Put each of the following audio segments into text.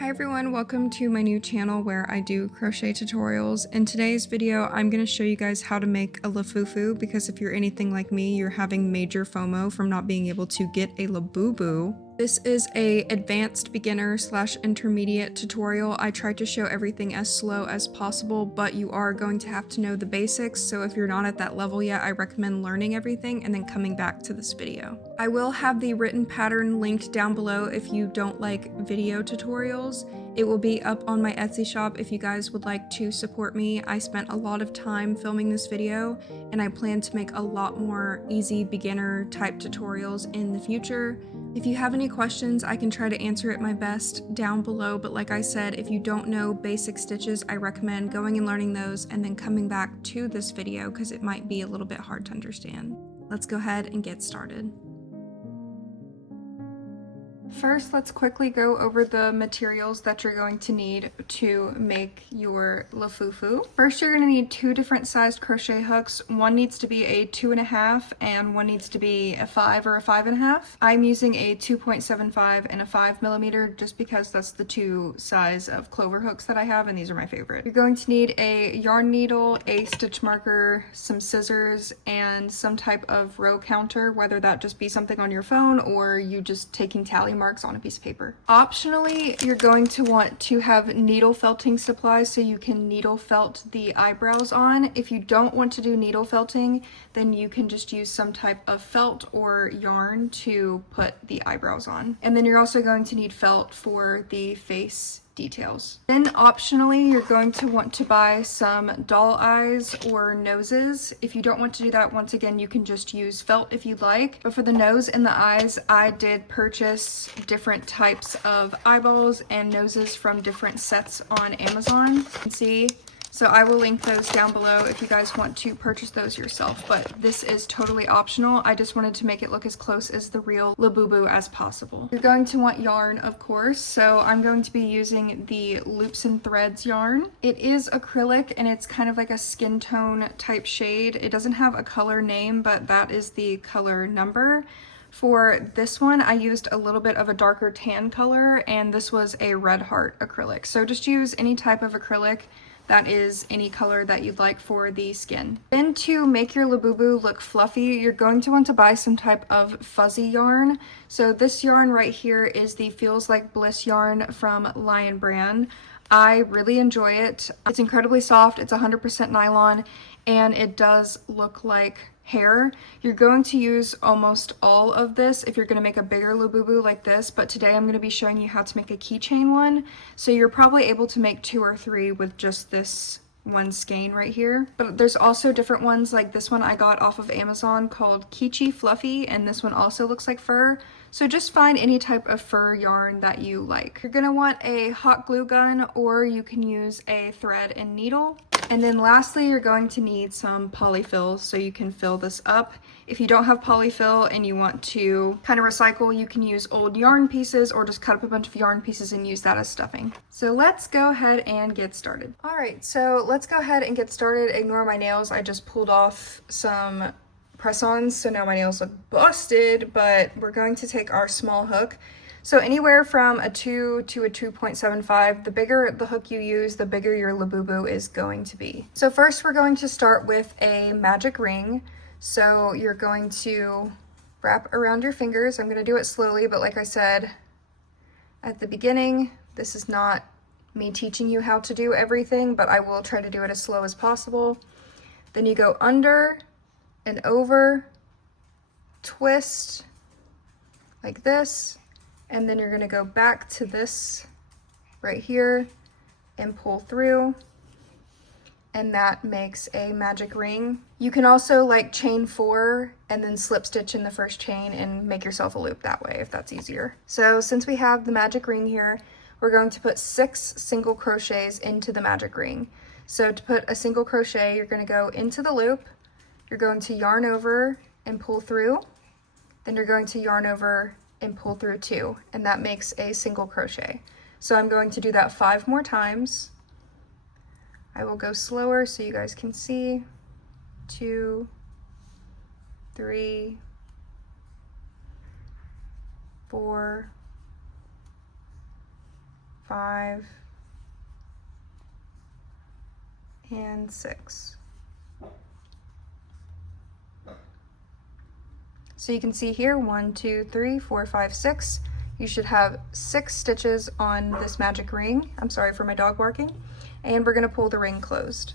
Hi everyone, welcome to my new channel where I do crochet tutorials. In today's video, I'm going to show you guys how to make a Labubu because if you're anything like me, you're having major FOMO from not being able to get a Labubu. This is a advanced beginner / intermediate tutorial. I tried to show everything as slow as possible, but you are going to have to know the basics, so if you're not at that level yet, I recommend learning everything and then coming back to this video. I will have the written pattern linked down below if you don't like video tutorials. It will be up on my Etsy shop if you guys would like to support me. I spent a lot of time filming this video, and I plan to make a lot more easy beginner type tutorials in the future. If you have any questions, I can try to answer it my best down below, but like I said, if you don't know basic stitches, I recommend going and learning those and then coming back to this video because it might be a little bit hard to understand. Let's go ahead and get started. First, let's quickly go over the materials that you're going to need to make your Labubu. First, you're going to need two different sized crochet hooks. One needs to be a 2.5 and one needs to be a 5 or a 5.5. I'm using a 2.75 and a 5mm just because that's the two size of clover hooks that I have, and these are my favorite. You're going to need a yarn needle, a stitch marker, some scissors, and some type of row counter, whether that just be something on your phone or you just taking tally marks on a piece of paper. Optionally, you're going to want to have needle felting supplies so you can needle felt the eyebrows on. If you don't want to do needle felting, then you can just use some type of felt or yarn to put the eyebrows on. And then you're also going to need felt for the face details. Then optionally, you're going to want to buy some doll eyes or noses. If you don't want to do that, once again, you can just use felt if you'd like. But for the nose and the eyes, I did purchase different types of eyeballs and noses from different sets on Amazon. You can see. So I will link those down below if you guys want to purchase those yourself, but this is totally optional. I just wanted to make it look as close as the real Labubu as possible. You're going to want yarn, of course, so I'm going to be using the Loops and Threads yarn. It is acrylic and it's kind of like a skin tone type shade. It doesn't have a color name, but that is the color number. For this one, I used a little bit of a darker tan color, and this was a red heart acrylic. So just use any type of acrylic that is any color that you'd like for the skin. Then to make your Labubu look fluffy, you're going to want to buy some type of fuzzy yarn. So this yarn right here is the Feels Like Bliss yarn from Lion Brand. I really enjoy it. It's incredibly soft, it's 100% nylon, and it does look like hair. You're going to use almost all of this if you're going to make a bigger Labubu like this, but today I'm going to be showing you how to make a keychain one, so you're probably able to make 2 or 3 with just this one skein right here. But there's also different ones, like this one I got off of Amazon called Kichi Fluffy, and this one also looks like fur. So just find any type of fur yarn that you like. You're gonna want a hot glue gun, or you can use a thread and needle. And then lastly, you're going to need some polyfill so you can fill this up. If you don't have polyfill and you want to kind of recycle, you can use old yarn pieces or just cut up a bunch of yarn pieces and use that as stuffing. So let's go ahead and get started. All right, so let's go ahead and get started. Ignore my nails. I just pulled off some press-ons, so now my nails look busted, but we're going to take our small hook. So anywhere from a 2 to a 2.75, the bigger the hook you use, the bigger your Labubu is going to be. So first we're going to start with a magic ring. So you're going to wrap around your fingers. I'm going to do it slowly, but like I said at the beginning, this is not me teaching you how to do everything, but I will try to do it as slow as possible. Then you go under and over, twist like this, and then you're going to go back to this right here and pull through, and that makes a magic ring. You can also like chain 4 and then slip stitch in the first chain and make yourself a loop that way if that's easier. So since we have the magic ring here, we're going to put 6 single crochets into the magic ring. So to put a single crochet, you're going to go into the loop, you're going to yarn over and pull through, then you're going to yarn over and pull through 2, and that makes a single crochet. So I'm going to do that 5 more times. I will go slower so you guys can see. 2, 3, 4, 5, and 6. So you can see here, 1, 2, 3, 4, 5, 6. You should have 6 stitches on this magic ring. I'm sorry for my dog barking. And we're gonna pull the ring closed.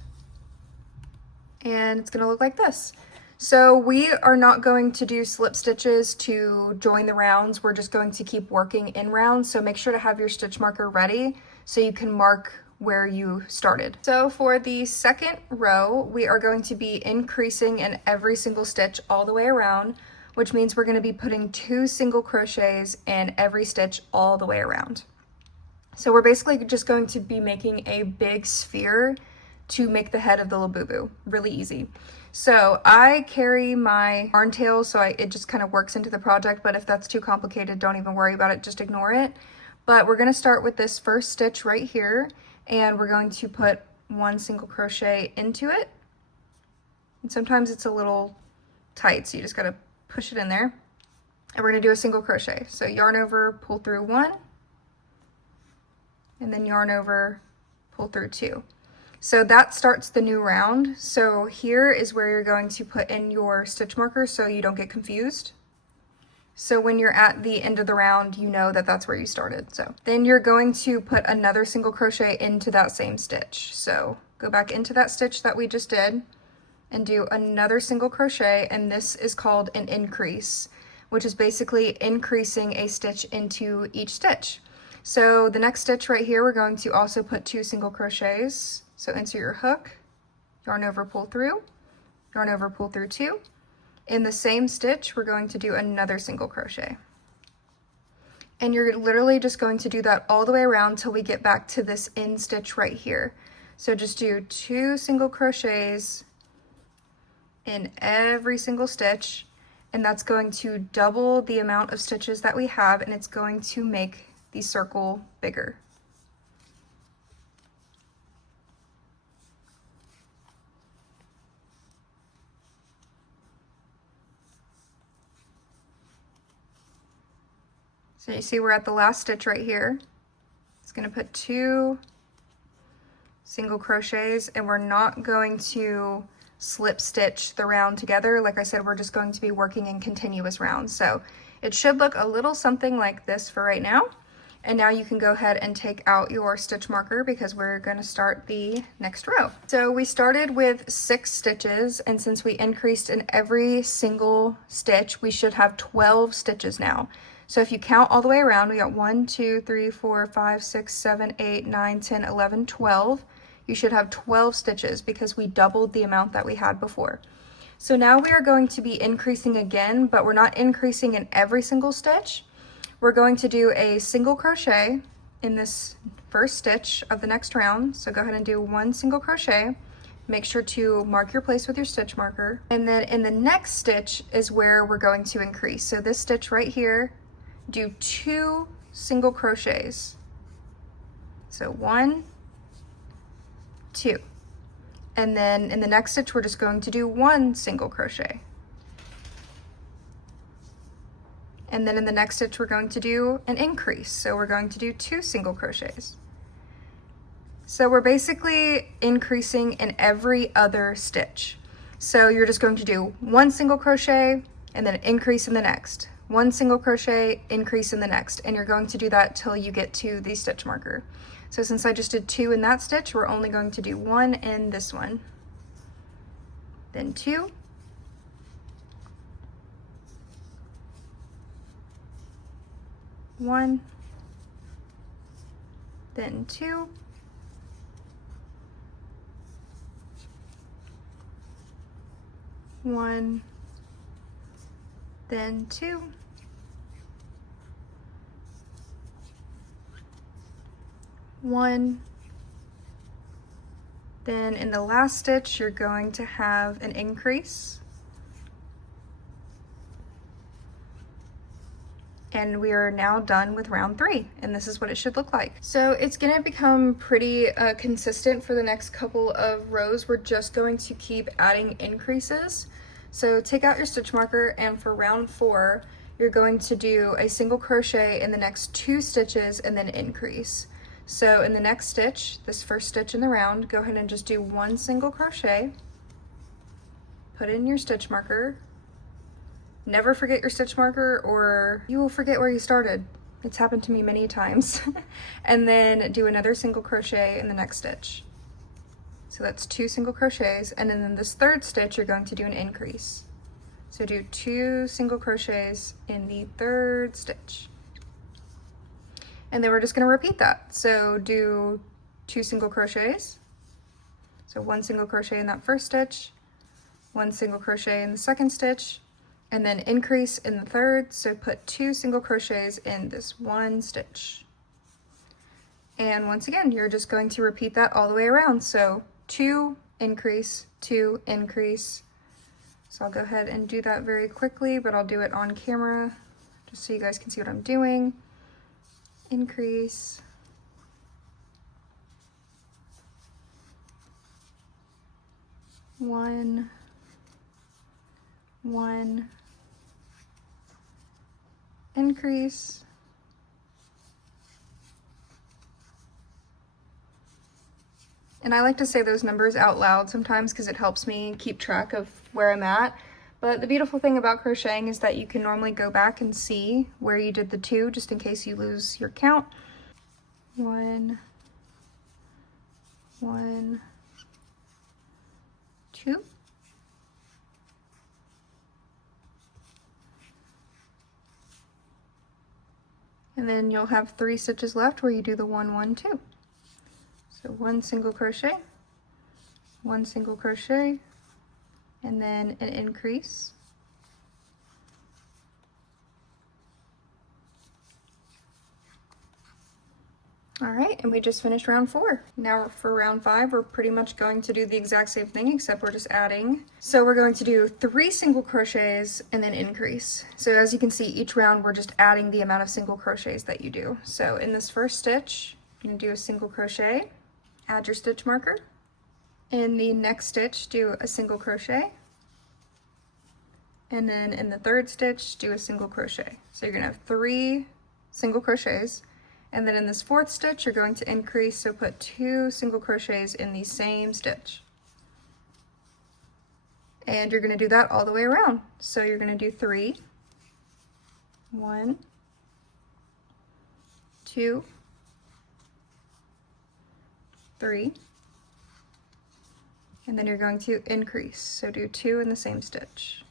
And it's gonna look like this. So we are not going to do slip stitches to join the rounds. We're just going to keep working in rounds. So make sure to have your stitch marker ready so you can mark where you started. So for the second row, we are going to be increasing in every single stitch all the way around, which means we're going to be putting 2 single crochets in every stitch all the way around. So we're basically just going to be making a big sphere to make the head of the Labubu. Really easy. So I carry my yarn tail, so it just kind of works into the project, but if that's too complicated, don't even worry about it, just ignore it. But we're going to start with this first stitch right here, and we're going to put 1 single crochet into it. And sometimes it's a little tight, so you just got to push it in there. And we're going to do a single crochet. So yarn over, pull through 1, and then yarn over, pull through 2. So that starts the new round. So here is where you're going to put in your stitch marker so you don't get confused. So when you're at the end of the round, you know that that's where you started. So then you're going to put another single crochet into that same stitch. So go back into that stitch that we just did and do another single crochet, and this is called an increase, which is basically increasing a stitch into each stitch. So the next stitch right here, we're going to also put 2 single crochets. So insert your hook, yarn over, pull through, yarn over, pull through 2. In the same stitch, we're going to do another single crochet. And you're literally just going to do that all the way around till we get back to this end stitch right here. So just do 2 single crochets in every single stitch, and that's going to double the amount of stitches that we have, and it's going to make the circle bigger. So you see we're at the last stitch right here. It's going to put 2 single crochets, and we're not going to slip stitch the round together. Like I said, we're just going to be working in continuous rounds. So it should look a little something like this for right now. And now you can go ahead and take out your stitch marker because we're going to start the next row. So we started with 6 stitches, and since we increased in every single stitch, we should have 12 stitches now. So if you count all the way around, we got 1, 2, 3, 4, 5, 6, 7, 8, 9, 10, 11, 12. You should have 12 stitches because we doubled the amount that we had before. So now we are going to be increasing again, but we're not increasing in every single stitch. We're going to do a single crochet in this first stitch of the next round. So go ahead and do 1 single crochet. Make sure to mark your place with your stitch marker. And then in the next stitch is where we're going to increase. So this stitch right here, do 2 single crochets. So 1, 2. And then in the next stitch, we're just going to do 1 single crochet. And then in the next stitch, we're going to do an increase. So we're going to do 2 single crochets. So we're basically increasing in every other stitch. So you're just going to do 1 single crochet and then increase in the next. 1 single crochet, increase in the next, and you're going to do that till you get to the stitch marker. So since I just did 2 in that stitch, we're only going to do 1 in this one, then 2, one, then 2, one, then 2, one, then in the last stitch you're going to have an increase, and we are now done with round 3, and this is what it should look like. So it's going to become pretty consistent for the next couple of rows. We're just going to keep adding increases. So take out your stitch marker, and for round 4 you're going to do a single crochet in the next 2 stitches and then increase. So in the next stitch, this first stitch in the round, go ahead and just do 1 single crochet, put in your stitch marker. Never forget your stitch marker or you will forget where you started. It's happened to me many times. And then do another single crochet in the next stitch. So that's 2 single crochets, and then in this third stitch you're going to do an increase. So do 2 single crochets in the third stitch. And then we're just going to repeat that. So do 2 single crochets. So 1 single crochet in that first stitch, 1 single crochet in the second stitch, and then increase in the third. So put 2 single crochets in this one stitch. And once again, you're just going to repeat that all the way around. So 2, increase, 2, increase. So I'll go ahead and do that very quickly, but I'll do it on camera just so you guys can see what I'm doing. Increase, one, increase, and I like to say those numbers out loud sometimes because it helps me keep track of where I'm at. But the beautiful thing about crocheting is that you can normally go back and see where you did the 2 just in case you lose your count. 1, 2. And then you'll have 3 stitches left where you do the 1, 1, 2. So 1 single crochet, 1 single crochet, and then an increase. All right, and we just finished round 4. Now for round 5, we're pretty much going to do the exact same thing, except we're just adding. So we're going to do 3 single crochets and then increase. So as you can see, each round we're just adding the amount of single crochets that you do. So in this first stitch, you're gonna do a single crochet, add your stitch marker. In the next stitch, do a single crochet. And then in the third stitch, do a single crochet. So you're gonna have 3 single crochets. And then in this fourth stitch, you're going to increase, so put 2 single crochets in the same stitch. And you're gonna do that all the way around. So you're gonna do 3, 1, 2, 3, and then you're going to increase. So do 2 in the same stitch.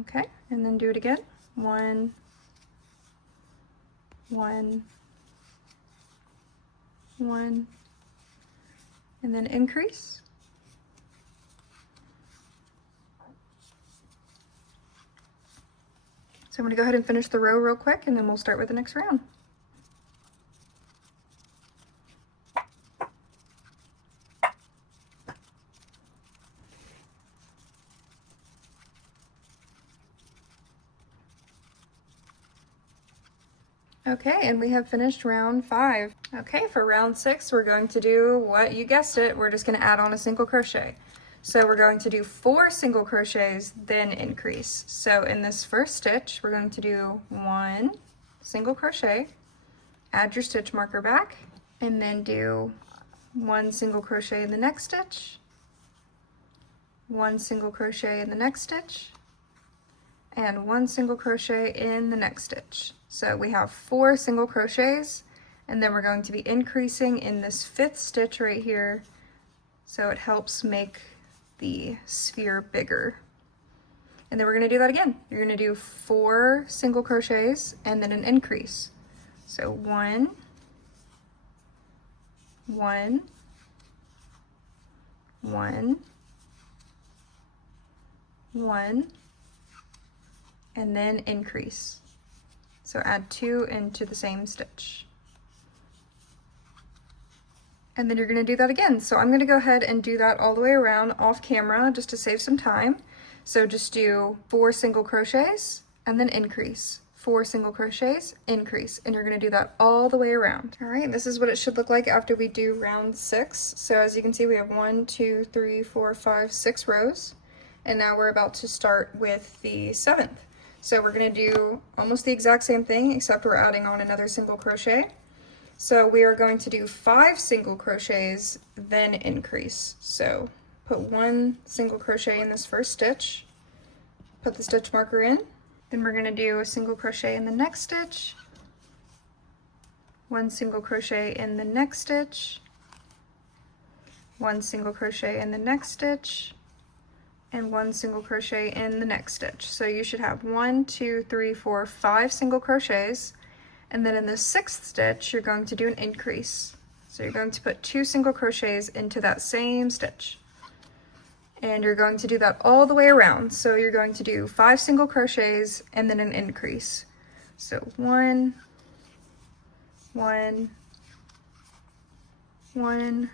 Okay, and then do it again. 1, 1, 1, and then increase. So I'm going to go ahead and finish the row real quick, and then we'll start with the next round. Okay, and we have finished round 5. Okay, for round 6, we're going to do what you guessed it. We're just going to add on a single crochet. So we're going to do 4 single crochets, then increase. So in this first stitch, we're going to do 1 single crochet, add your stitch marker back, and then do 1 single crochet in the next stitch, 1 single crochet in the next stitch, and 1 single crochet in the next stitch. So we have 4 single crochets, and then we're going to be increasing in this 5th stitch right here, so it helps make the sphere bigger. And then we're going to do that again. You're going to do 4 single crochets and then an increase. So 1, 1, 1, 1, and then increase. So add 2 into the same stitch. And then you're going to do that again. So I'm going to go ahead and do that all the way around off camera just to save some time. So just do 4 single crochets and then increase. 4 single crochets, increase, and you're going to do that all the way around. All right, this is what it should look like after we do round 6. So as you can see, we have 1, 2, 3, 4, 5, 6 rows. And now we're about to start with the 7th. So we're gonna do almost the exact same thing, except we're adding on another single crochet. So we are going to do 5 single crochets, then increase. So put 1 single crochet in this first stitch, put the stitch marker in, then we're gonna do a single crochet in the next stitch, 1 single crochet in the next stitch, 1 single crochet in the next stitch, and 1 single crochet in the next stitch. So you should have 1, 2, 3, 4, 5 single crochets, and then in the 6th stitch you're going to do an increase. So you're going to put 2 single crochets into that same stitch, and you're going to do that all the way around. So you're going to do 5 single crochets and then an increase. So 1, 1, 1,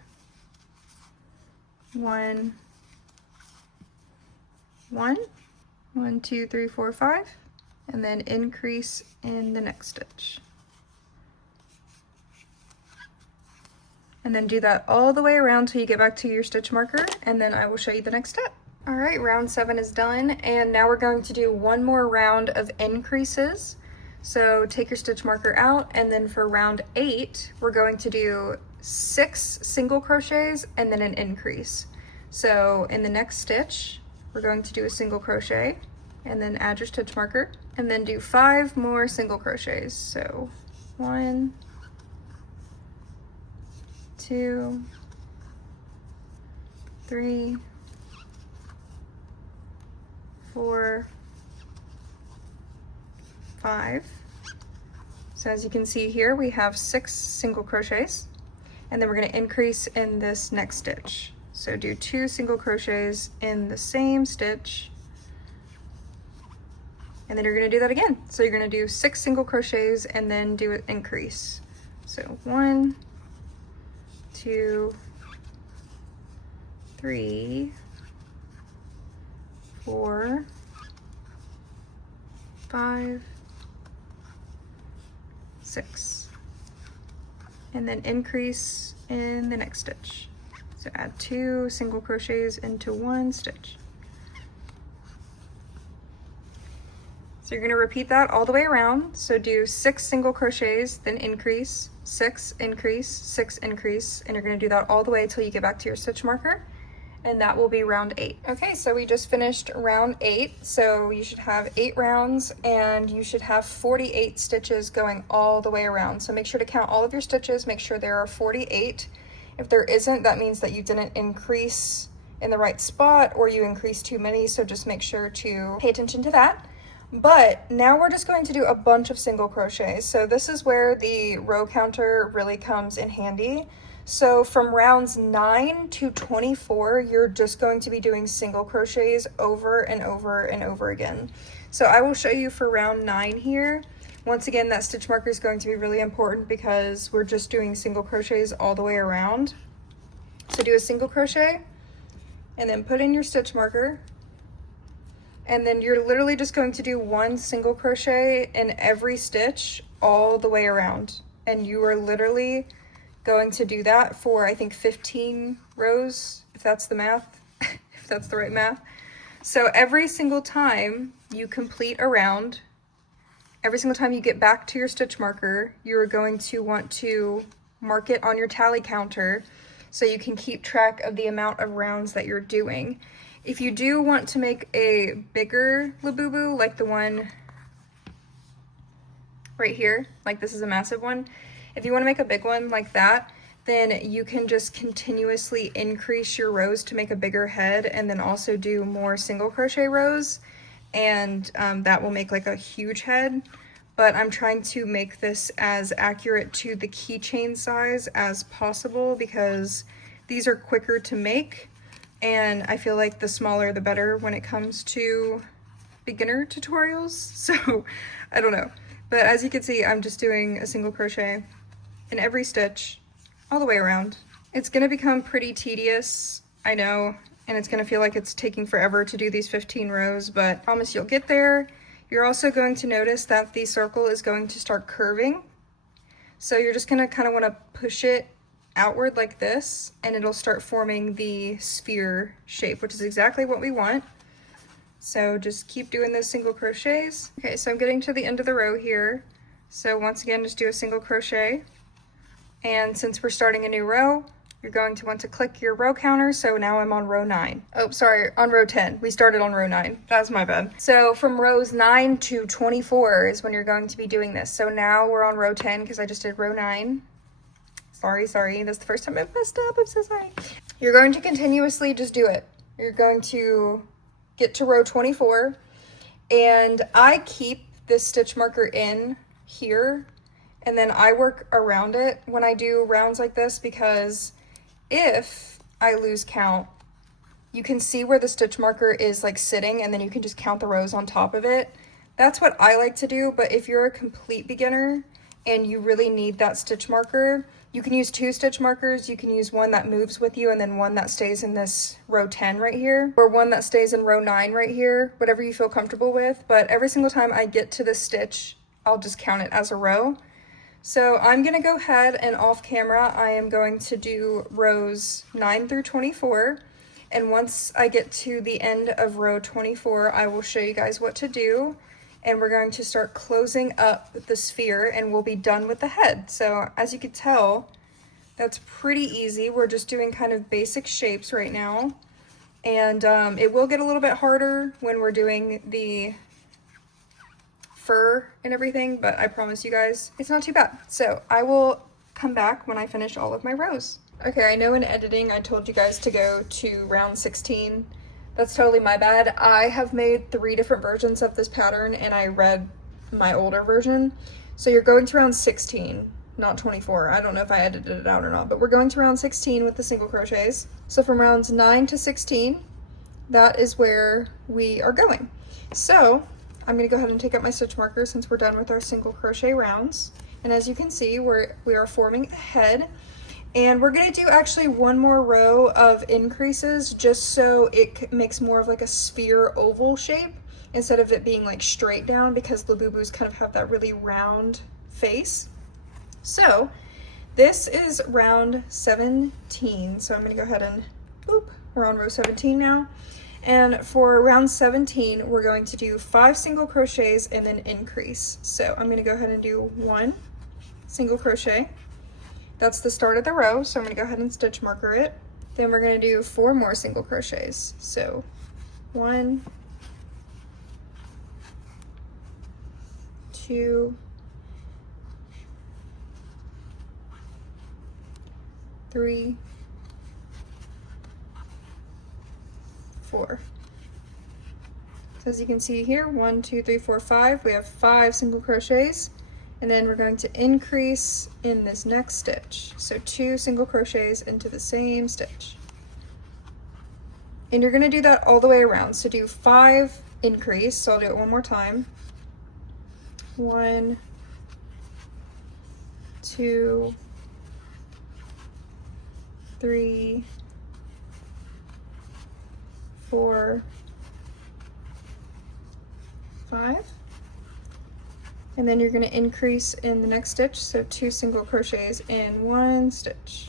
1, 1, 1, 2, 3, 4, 5, and then increase in the next stitch. And then do that all the way around till you get back to your stitch marker, and then I will show you the next step. All right, round 7 is done, and now we're going to do 1 more round of increases. So take your stitch marker out, and then for round 8, we're going to do 6 single crochets and then an increase. So in the next stitch, we're going to do a single crochet and then add your stitch marker, and then do 5 more single crochets. So 1, 2, 3, 4, 5. So as you can see here, we have 6 single crochets, and then we're going to increase in this next stitch. So do 2 single crochets in the same stitch, and then you're going to do that again. So you're going to do 6 single crochets and then do an increase. So 1, 2, 3, 4, 5, 6, and then increase in the next stitch. So add 2 single crochets into 1 stitch. So you're going to repeat that all the way around. So do 6 single crochets, then increase, 6, increase, 6, increase, and you're going to do that all the way until you get back to your stitch marker, and that will be round 8. Okay, so we just finished round 8. So you should have 8 rounds, and you should have 48 stitches going all the way around. So make sure to count all of your stitches, make sure there are 48. If there isn't, that means that you didn't increase in the right spot or you increased too many, so just make sure to pay attention to that. But now we're just going to do a bunch of single crochets. So this is where the row counter really comes in handy. So from rounds 9 to 24, you're just going to be doing single crochets over and over and over again. So I will show you for round 9 here. Once again, that stitch marker is going to be really important because we're just doing single crochets all the way around. So do a single crochet and then put in your stitch marker, and then you're literally just going to do 1 single crochet in every stitch all the way around, and you are literally going to do that for, I think, 15 rows, if that's the math, if that's the right math. So every single time you complete a round, every single time you get back to your stitch marker, you're going to want to mark it on your tally counter so you can keep track of the amount of rounds that you're doing. If you do want to make a bigger Labubu, like the one right here, like this is a massive one, if you want to make a big one like that, then you can just continuously increase your rows to make a bigger head, and then also do more single crochet rows, and that will make like a huge head. But I'm trying to make this as accurate to the keychain size as possible because these are quicker to make, and I feel like the smaller the better when it comes to beginner tutorials. So I don't know, but as you can see, I'm just doing a single crochet in every stitch all the way around. It's gonna become pretty tedious, I know, and it's gonna feel like it's taking forever to do these 15 rows, but I promise you'll get there. You're also going to notice that the circle is going to start curving. So you're just gonna kind of wanna push it outward like this, and it'll start forming the sphere shape, which is exactly what we want. So just keep doing those single crochets. Okay, so I'm getting to the end of the row here. So once again, just do a single crochet. And since we're starting a new row, you're going to want to click your row counter. So now I'm on row 9. Oh, sorry, on row 10. We started on row 9. That's my bad. So from rows 9 to 24 is when you're going to be doing this. So now we're on row 10 because I just did row 9. Sorry. That's the first time I've messed up. I'm so sorry. You're going to continuously just do it. You're going to get to row 24. And I keep this stitch marker in here. And then I work around it when I do rounds like this, because if I lose count, you can see where the stitch marker is like sitting, and then you can just count the rows on top of it. That's what I like to do, but if you're a complete beginner and you really need that stitch marker, you can use 2 stitch markers. You can use one that moves with you and then one that stays in this row 10 right here, or one that stays in row 9 right here, whatever you feel comfortable with. But every single time I get to this stitch, I'll just count it as a row. So I'm gonna go ahead and off camera, I am going to do rows 9 through 24. And once I get to the end of row 24, I will show you guys what to do. And we're going to start closing up the sphere and we'll be done with the head. So as you can tell, that's pretty easy. We're just doing kind of basic shapes right now. And it will get a little bit harder when we're doing the fur and everything, but I promise you guys it's not too bad. So I will come back when I finish all of my rows. Okay, I know in editing I told you guys to go to round 16. That's totally my bad. I have made 3 different versions of this pattern and I read my older version. So you're going to round 16, not 24. I don't know if I edited it out or not, but we're going to round 16 with the single crochets. So from rounds 9 to 16, that is where we are going. So I'm going to go ahead and take out my stitch marker since we're done with our single crochet rounds. And as you can see, we are forming a head. And we're going to do actually one more row of increases just so it makes more of like a sphere oval shape instead of it being like straight down, because Labubus kind of have that really round face. So this is round 17. So I'm going to go ahead and boop, we're on row 17 now. And for round 17, we're going to do 5 single crochets and then increase. So I'm going to go ahead and do 1 single crochet. That's the start of the row, so I'm going to go ahead and stitch marker it. Then we're going to do 4 more single crochets. So 1, 2, 3, 4. So as you can see here, 1, 2, 3, 4, 5. We have 5 single crochets. And then we're going to increase in this next stitch. So 2 single crochets into the same stitch. And you're going to do that all the way around. So do 5 increase. So I'll do it one more time. 1, 2, 3, 4, 5. And then you're going to increase in the next stitch, so 2 single crochets in 1 stitch.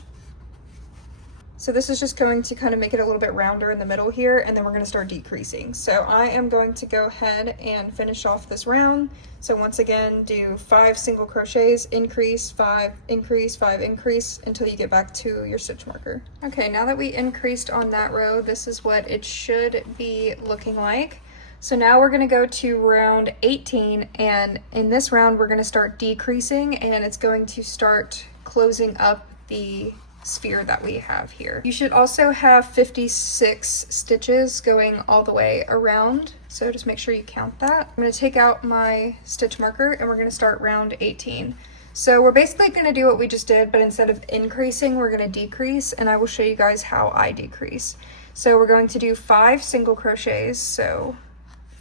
So this is just going to kind of make it a little bit rounder in the middle here, and then we're going to start decreasing. So I am going to go ahead and finish off this round. So once again, do 5 single crochets, increase, 5, increase, 5, increase, until you get back to your stitch marker. Okay, now that we increased on that row, this is what it should be looking like. So now we're going to go to round 18, and in this round we're going to start decreasing, and it's going to start closing up the sphere that we have here. You should also have 56 stitches going all the way around, so just make sure you count that. I'm going to take out my stitch marker and we're going to start round 18. So we're basically going to do what we just did, but instead of increasing, we're going to decrease, and I will show you guys how I decrease. So we're going to do 5 single crochets. So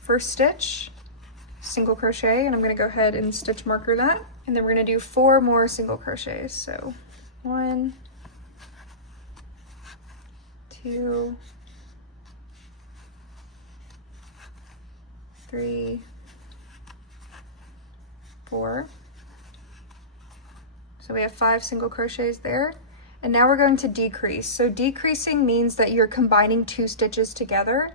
first stitch, single crochet, and I'm going to go ahead and stitch marker that. And then we're going to do 4 more single crochets. So 1, 2, 3, 4. So we have 5 single crochets there. And now we're going to decrease. So decreasing means that you're combining 2 stitches together.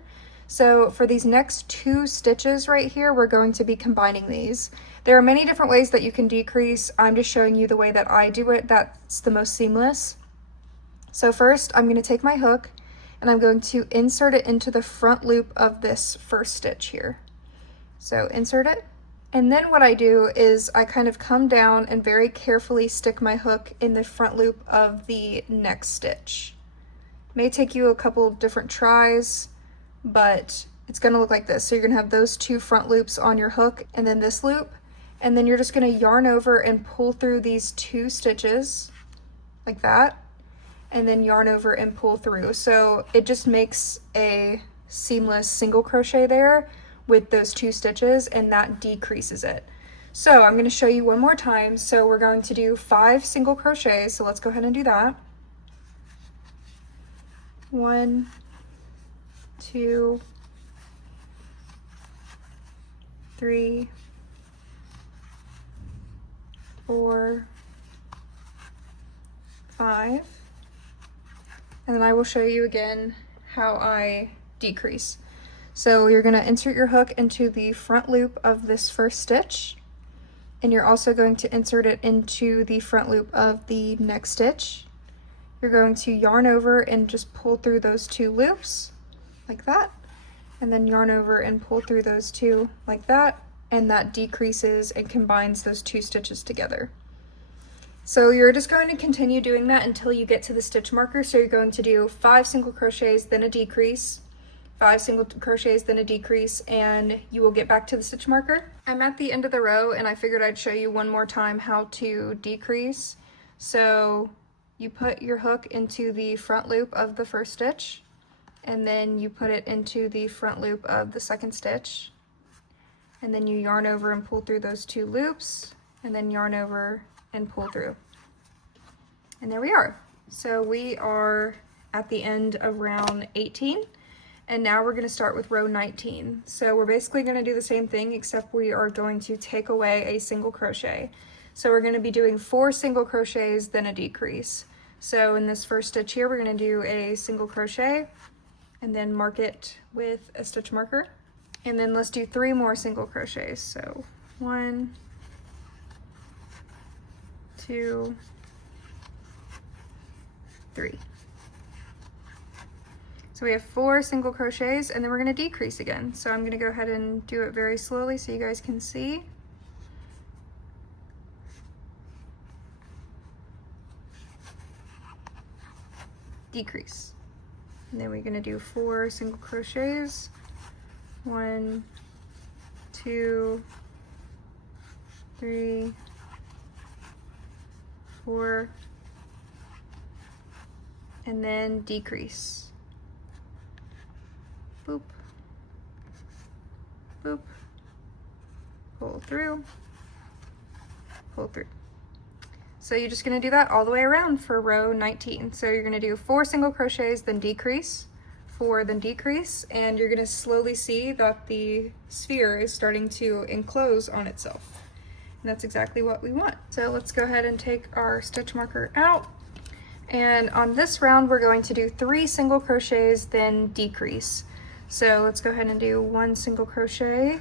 So for these next 2 stitches right here, we're going to be combining these. There are many different ways that you can decrease. I'm just showing you the way that I do it. That's the most seamless. So first, I'm going to take my hook and I'm going to insert it into the front loop of this first stitch here. So insert it. And then what I do is I kind of come down and very carefully stick my hook in the front loop of the next stitch. It may take you a couple different tries, but it's going to look like this. So you're going to have those 2 front loops on your hook and then this loop, and then you're just going to yarn over and pull through these 2 stitches like that, and then yarn over and pull through. So it just makes a seamless single crochet there with those 2 stitches, and that decreases it. So I'm going to show you one more time. So we're going to do 5 single crochets. So let's go ahead and do that. 1, 2, 3, 4, 5, and then I will show you again how I decrease. So you're going to insert your hook into the front loop of this first stitch, and you're also going to insert it into the front loop of the next stitch. You're going to yarn over and just pull through those 2 loops like that, and then yarn over and pull through those 2 like that, and that decreases and combines those 2 stitches together. So you're just going to continue doing that until you get to the stitch marker. So you're going to do 5 single crochets, then a decrease, 5 single crochets, then a decrease, and you will get back to the stitch marker. I'm at the end of the row and I figured I'd show you one more time how to decrease. So you put your hook into the front loop of the first stitch, and then you put it into the front loop of the second stitch, and then you yarn over and pull through those 2 loops, and then yarn over and pull through. And there we are. So we are at the end of round 18. And now we're going to start with row 19. So we're basically going to do the same thing, except we are going to take away a single crochet. So we're going to be doing 4 single crochets, then a decrease. So in this first stitch here, we're going to do a single crochet and then mark it with a stitch marker. And then let's do 3 more single crochets. So 1, 2, 3. So we have 4 single crochets, and then we're going to decrease again. So I'm going to go ahead and do it very slowly so you guys can see. Decrease. And then we're going to do 4 single crochets. 1, 2, 3, 4, and then decrease. Boop, boop, pull through, pull through. So you're just going to do that all the way around for row 19. So you're going to do 4 single crochets, then decrease, 4, then decrease, and you're going to slowly see that the sphere is starting to enclose on itself. And that's exactly what we want. So let's go ahead and take our stitch marker out. And on this round, we're going to do 3 single crochets, then decrease. So let's go ahead and do 1 single crochet,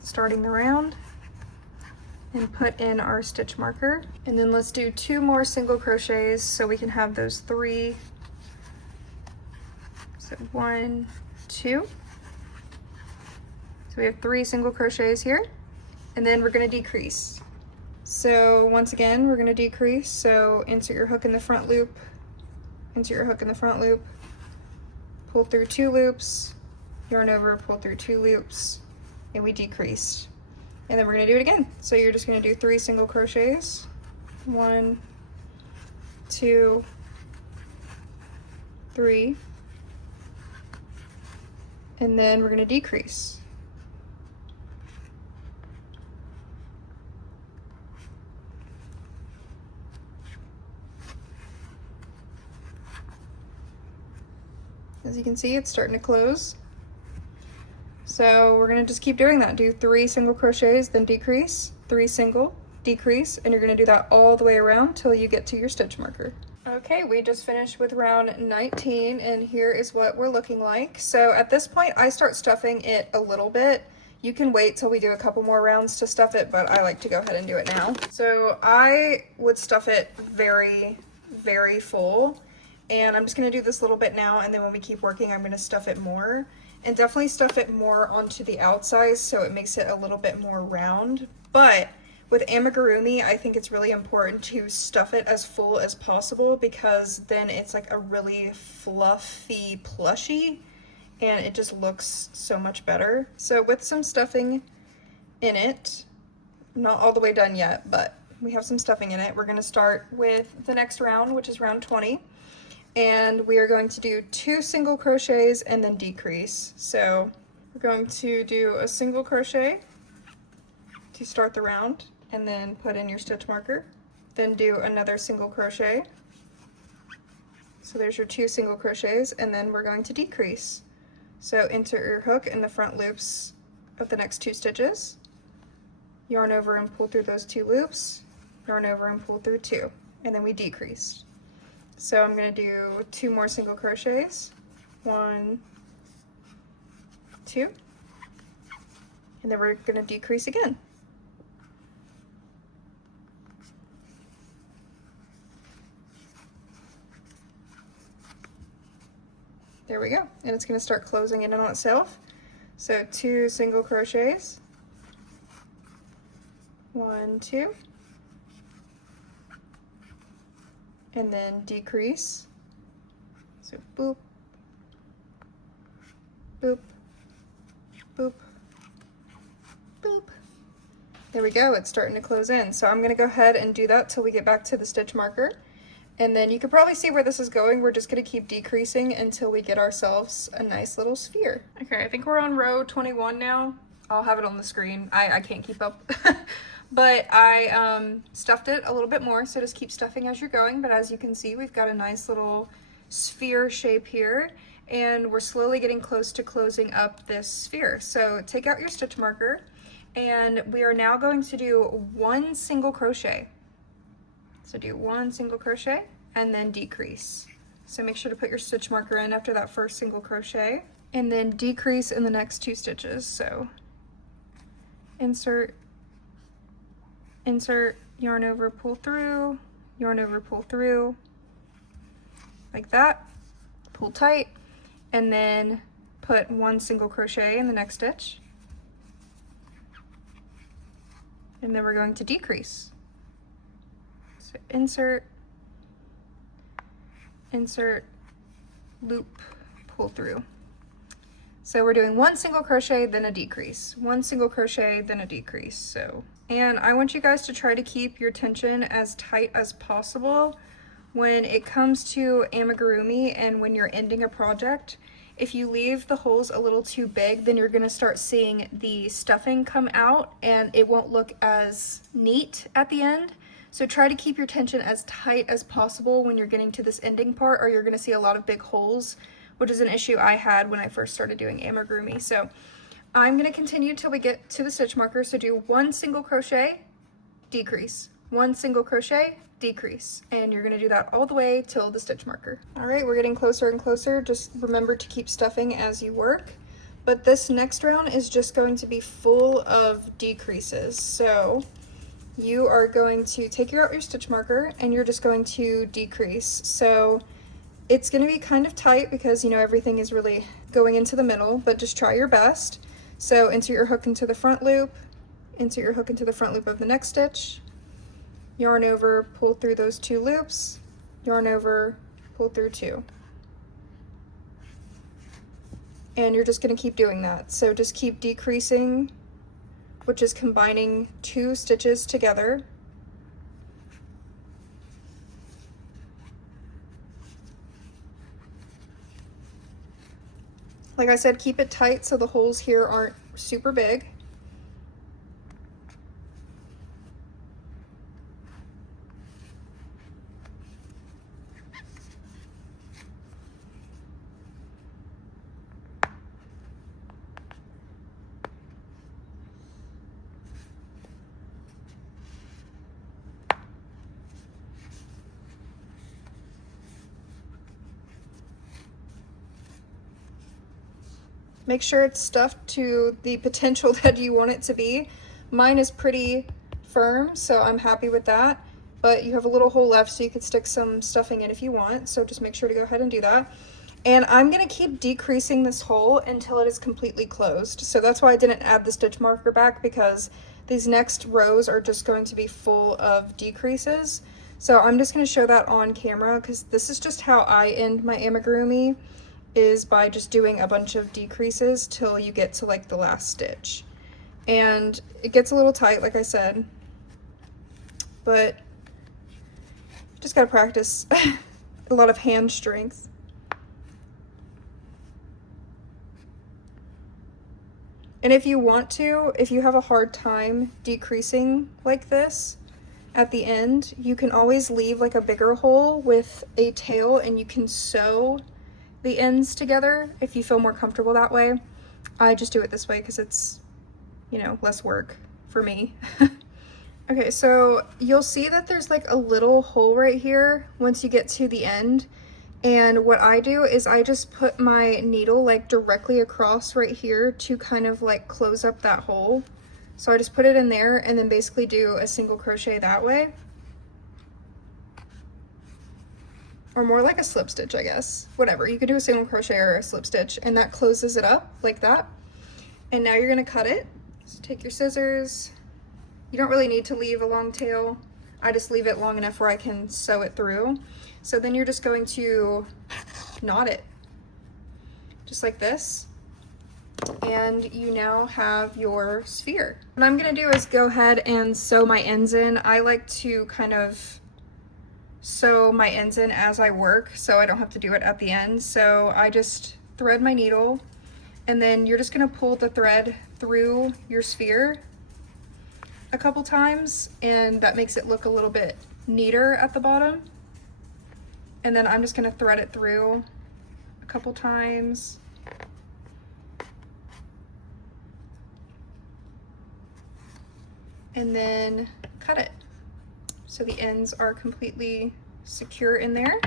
starting the round, and put in our stitch marker. And then let's do 2 more single crochets so we can have those 3. So 1, 2. So we have 3 single crochets here, and then we're going to decrease. So once again, we're going to decrease. So insert your hook in the front loop, insert your hook in the front loop, pull through 2 loops, yarn over, pull through 2 loops, and we decreased. And then we're going to do it again. So you're just going to do 3 single crochets. 1, 2, 3. And then we're going to decrease. As you can see, it's starting to close. So we're going to just keep doing that. Do 3 single crochets, then decrease, 3 single, decrease, and you're going to do that all the way around till you get to your stitch marker. Okay, we just finished with round 19 and here is what we're looking like. So at this point I start stuffing it a little bit. You can wait till we do a couple more rounds to stuff it, but I like to go ahead and do it now. So I would stuff it very, very full, and I'm just gonna do this little bit now, and then when we keep working I'm gonna stuff it more. And definitely stuff it more onto the outside so it makes it a little bit more round. But with amigurumi, I think it's really important to stuff it as full as possible because then it's like a really fluffy plushie and it just looks so much better. So with some stuffing in it, not all the way done yet, but we have some stuffing in it, we're gonna start with the next round, which is round 20. And we are going to do 2 single crochets and then decrease. So we're going to do a single crochet to start the round and then put in your stitch marker. Then do another single crochet. So there's your 2 single crochets, and then we're going to decrease. So insert your hook in the front loops of the next 2 stitches. Yarn over and pull through those 2 loops. Yarn over and pull through 2. And then we decrease. So I'm going to do 2 more single crochets, 1, 2, and then we're going to decrease again. There we go, and it's going to start closing in on itself. So 2 single crochets, 1, 2. And then decrease. So boop, boop, boop, boop. There we go, it's starting to close in. So I'm gonna go ahead and do that till we get back to the stitch marker. And then you can probably see where this is going. We're just gonna keep decreasing until we get ourselves a nice little sphere. Okay, I think we're on row 21 now. I'll have it on the screen. I can't keep up. But I stuffed it a little bit more, so just keep stuffing as you're going. But as you can see, we've got a nice little sphere shape here, and we're slowly getting close to closing up this sphere. So take out your stitch marker, and we are now going to do 1 single crochet. So do 1 single crochet and then decrease. So make sure to put your stitch marker in after that first single crochet, and then decrease in the next 2 stitches. So insert, insert, yarn over, pull through, yarn over, pull through, like that, pull tight, and then put 1 single crochet in the next stitch, and then we're going to decrease. So insert, insert, loop, pull through. So we're doing 1 single crochet, then a decrease, 1 single crochet, then a decrease. So, and I want you guys to try to keep your tension as tight as possible when it comes to amigurumi and when you're ending a project. If you leave the holes a little too big, then you're gonna start seeing the stuffing come out and it won't look as neat at the end. So try to keep your tension as tight as possible when you're getting to this ending part, or you're gonna see a lot of big holes, which is an issue I had when I first started doing amigurumi. So I'm gonna continue till we get to the stitch marker. So do 1 single crochet, decrease, 1 single crochet, decrease, and you're gonna do that all the way till the stitch marker. All right, we're getting closer and closer. Just remember to keep stuffing as you work. But this next round is just going to be full of decreases. So you are going to take out your stitch marker and you're just going to decrease. So it's going to be kind of tight because, you know, everything is really going into the middle, but just try your best. So insert your hook into the front loop, insert your hook into the front loop of the next stitch, yarn over, pull through those 2 loops, yarn over, pull through 2. And you're just going to keep doing that. So just keep decreasing, which is combining 2 stitches together. Like I said, keep it tight so the holes here aren't super big. Make sure it's stuffed to the potential that you want it to be. Mine is pretty firm, so I'm happy with that. But you have a little hole left, so you could stick some stuffing in if you want. So just make sure to go ahead and do that. And I'm gonna keep decreasing this hole until it is completely closed. So that's why I didn't add the stitch marker back, because these next rows are just going to be full of decreases. So I'm just gonna show that on camera, because this is just how I end my amigurumi, is by just doing a bunch of decreases till you get to like the last stitch. And it gets a little tight, like I said, but just gotta practice a lot of hand strength. And if you want to, if you have a hard time decreasing like this at the end, you can always leave like a bigger hole with a tail and you can sew the ends together if you feel more comfortable that way. I just do it this way because it's, you know, less work for me. Okay, so you'll see that there's like a little hole right here once you get to the end. And what I do is I just put my needle like directly across right here to kind of like close up that hole. So I just put it in there and then basically do a single crochet that way. Or more like a slip stitch, I guess. Whatever, you could do a single crochet or a slip stitch, and that closes it up like that. And now you're gonna cut it. So take your scissors. You don't really need to leave a long tail. I just leave it long enough where I can sew it through. So then you're just going to knot it, just like this. And you now have your sphere. What I'm gonna do is go ahead and sew my ends in. I like to kind of sew my ends in as I work, so I don't have to do it at the end. So I just thread my needle, and then you're just gonna pull the thread through your sphere a couple times, and that makes it look a little bit neater at the bottom. And then I'm just gonna thread it through a couple times. And then cut it. So the ends are completely secure in there.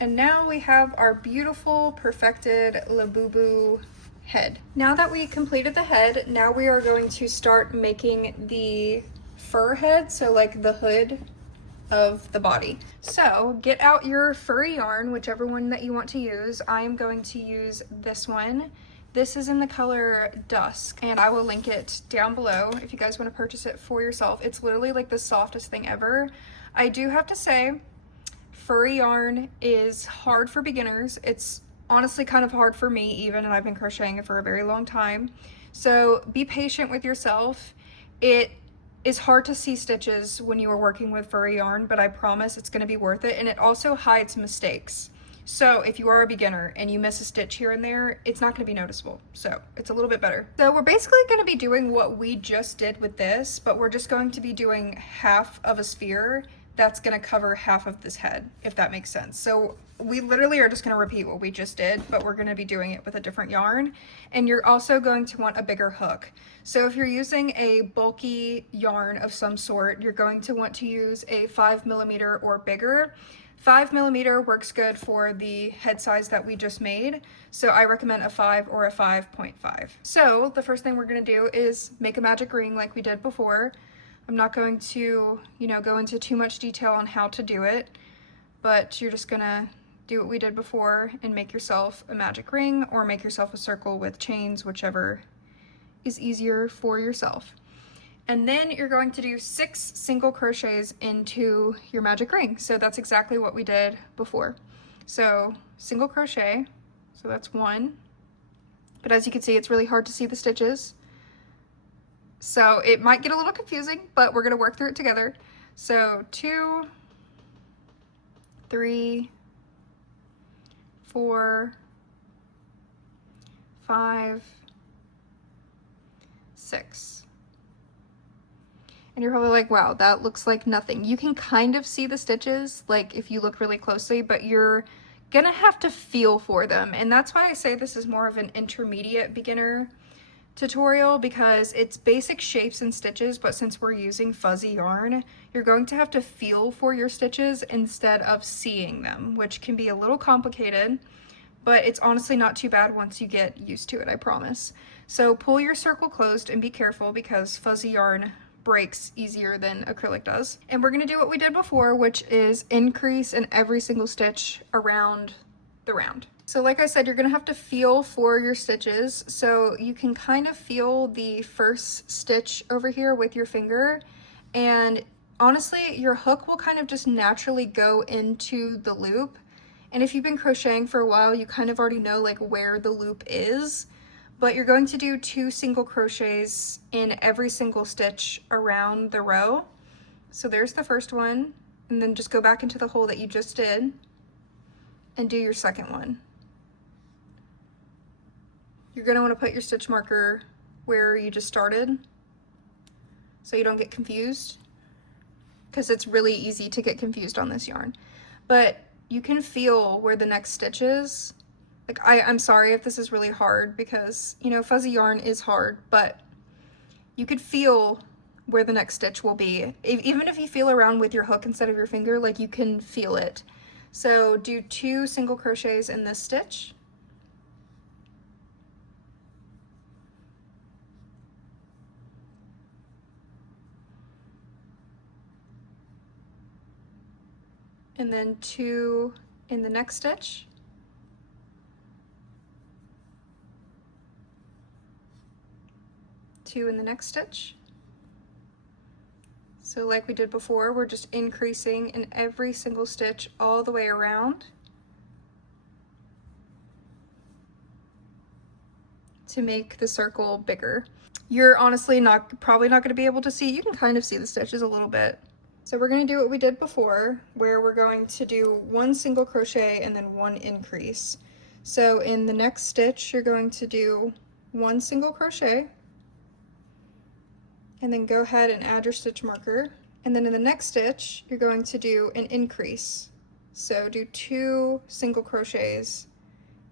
And now we have our beautiful, perfected Labubu head. Now that we completed the head, now we are going to start making the fur head, so like the hood of the body. So get out your furry yarn, whichever one that you want to use. I am going to use this one. This is in the color Dusk, and I will link it down below if you guys want to purchase it for yourself. It's literally like the softest thing ever. I do have to say, furry yarn is hard for beginners. It's honestly kind of hard for me even, and I've been crocheting it for a very long time. So be patient with yourself. It is hard to see stitches when you are working with furry yarn, but I promise it's going to be worth it. And it also hides mistakes. So if you are a beginner and you miss a stitch here and there, it's not going to be noticeable. So it's a little bit better. So we're basically going to be doing what we just did with this, but we're just going to be doing half of a sphere that's going to cover half of this head, if that makes sense. So we literally are just going to repeat what we just did, but we're going to be doing it with a different yarn. And you're also going to want a bigger hook. So if you're using a bulky yarn of some sort, you're going to want to use a 5mm or bigger. 5mm works good for the head size that we just made, so I recommend a 5 or a 5.5. So the first thing we're going to do is make a magic ring like we did before. I'm not going to, go into too much detail on how to do it, but you're just gonna do what we did before and make yourself a magic ring or make yourself a circle with chains, whichever is easier for yourself. And then you're going to do 6 single crochets into your magic ring. So that's exactly what we did before. So single crochet, so that's 1. But as you can see, it's really hard to see the stitches. So it might get a little confusing, but we're gonna work through it together. So 2, 3, 4, 5, 6. And you're probably like, wow, that looks like nothing. You can kind of see the stitches, like if you look really closely, but you're gonna have to feel for them. And that's why I say this is more of an intermediate beginner tutorial, because it's basic shapes and stitches, but since we're using fuzzy yarn, you're going to have to feel for your stitches instead of seeing them, which can be a little complicated, but it's honestly not too bad once you get used to it, I promise. So pull your circle closed and be careful because fuzzy yarn breaks easier than acrylic does. And we're gonna do what we did before, which is increase in every single stitch around the round. So like I said, you're gonna have to feel for your stitches. So you can kind of feel the first stitch over here with your finger, and honestly, your hook will kind of just naturally go into the loop. And if you've been crocheting for a while, you kind of already know like where the loop is, but you're going to do 2 single crochets in every single stitch around the row. So there's the first one, and then just go back into the hole that you just did and do your second one. You're gonna wanna put your stitch marker where you just started so you don't get confused, because it's really easy to get confused on this yarn. But you can feel where the next stitch is. Like I'm sorry if this is really hard because, you know, fuzzy yarn is hard, but you could feel where the next stitch will be. Even if you feel around with your hook instead of your finger, like you can feel it. So do 2 single crochets in this stitch. And then 2 in the next stitch. 2 in the next stitch. So like we did before, we're just increasing in every single stitch all the way around to make the circle bigger. You're honestly probably not going to be able to see. You can kind of see the stitches a little bit. So we're going to do what we did before, where we're going to do 1 single crochet and then 1 increase. So in the next stitch, you're going to do 1 single crochet, and then go ahead and add your stitch marker. And then in the next stitch, you're going to do an increase. So do 2 single crochets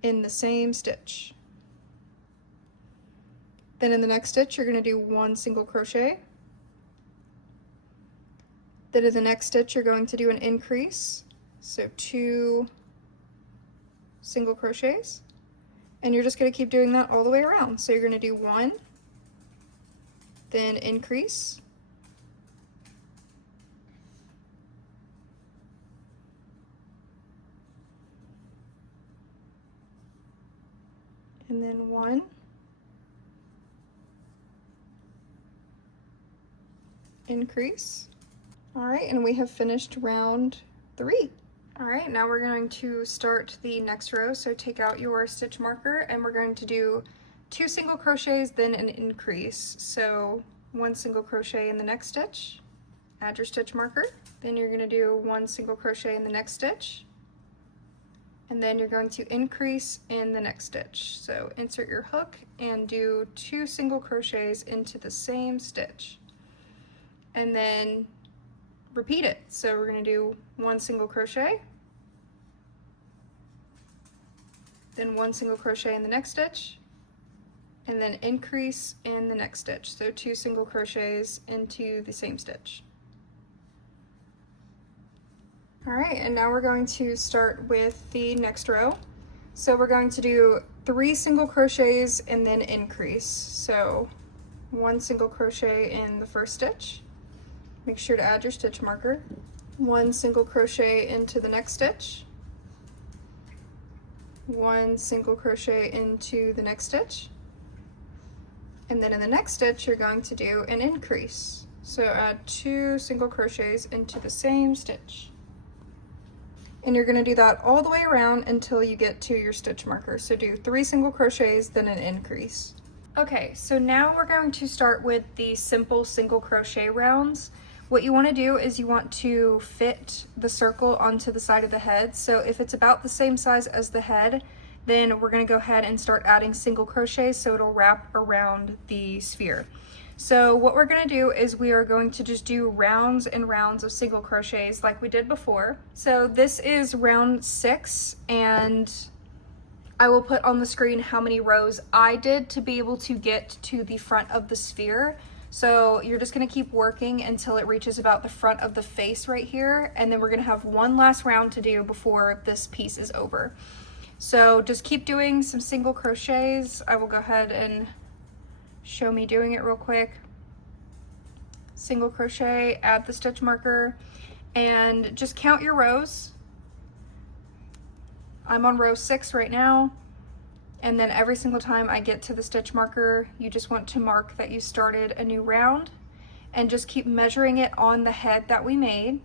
in the same stitch. Then in the next stitch, you're going to do 1 single crochet. Then in the next stitch, you're going to do an increase. So 2 single crochets. And you're just going to keep doing that all the way around. So you're going to do 1, then increase, and then 1, increase. All right, and we have finished round 3. All right, now we're going to start the next row. So take out your stitch marker and we're going to do 2 single crochets, then an increase. So 1 single crochet in the next stitch, add your stitch marker, then you're going to do 1 single crochet in the next stitch, and then you're going to increase in the next stitch. So insert your hook and do 2 single crochets into the same stitch, and then repeat it. So we're going to do 1 single crochet, then 1 single crochet in the next stitch, and then increase in the next stitch. So 2 single crochets into the same stitch. All right, and now we're going to start with the next row. So we're going to do 3 single crochets and then increase. So 1 single crochet in the first stitch. Make sure to add your stitch marker. 1 single crochet into the next stitch. 1 single crochet into the next stitch. And then in the next stitch, you're going to do an increase. So add 2 single crochets into the same stitch. And you're going to do that all the way around until you get to your stitch marker. So do 3 single crochets, then an increase. Okay, so now we're going to start with the simple single crochet rounds. What you want to do is you want to fit the circle onto the side of the head. So if it's about the same size as the head, then we're going to go ahead and start adding single crochets so it'll wrap around the sphere. So what we're going to do is we are going to just do rounds and rounds of single crochets like we did before. So this is round 6, and I will put on the screen how many rows I did to be able to get to the front of the sphere. So you're just going to keep working until it reaches about the front of the face right here, and then we're going to have one last round to do before this piece is over. So just keep doing some single crochets. I will go ahead and show me doing it real quick. Single crochet, add the stitch marker, and just count your rows. I'm on row 6 right now, and then every single time I get to the stitch marker, you just want to mark that you started a new round, and just keep measuring it on the head that we made.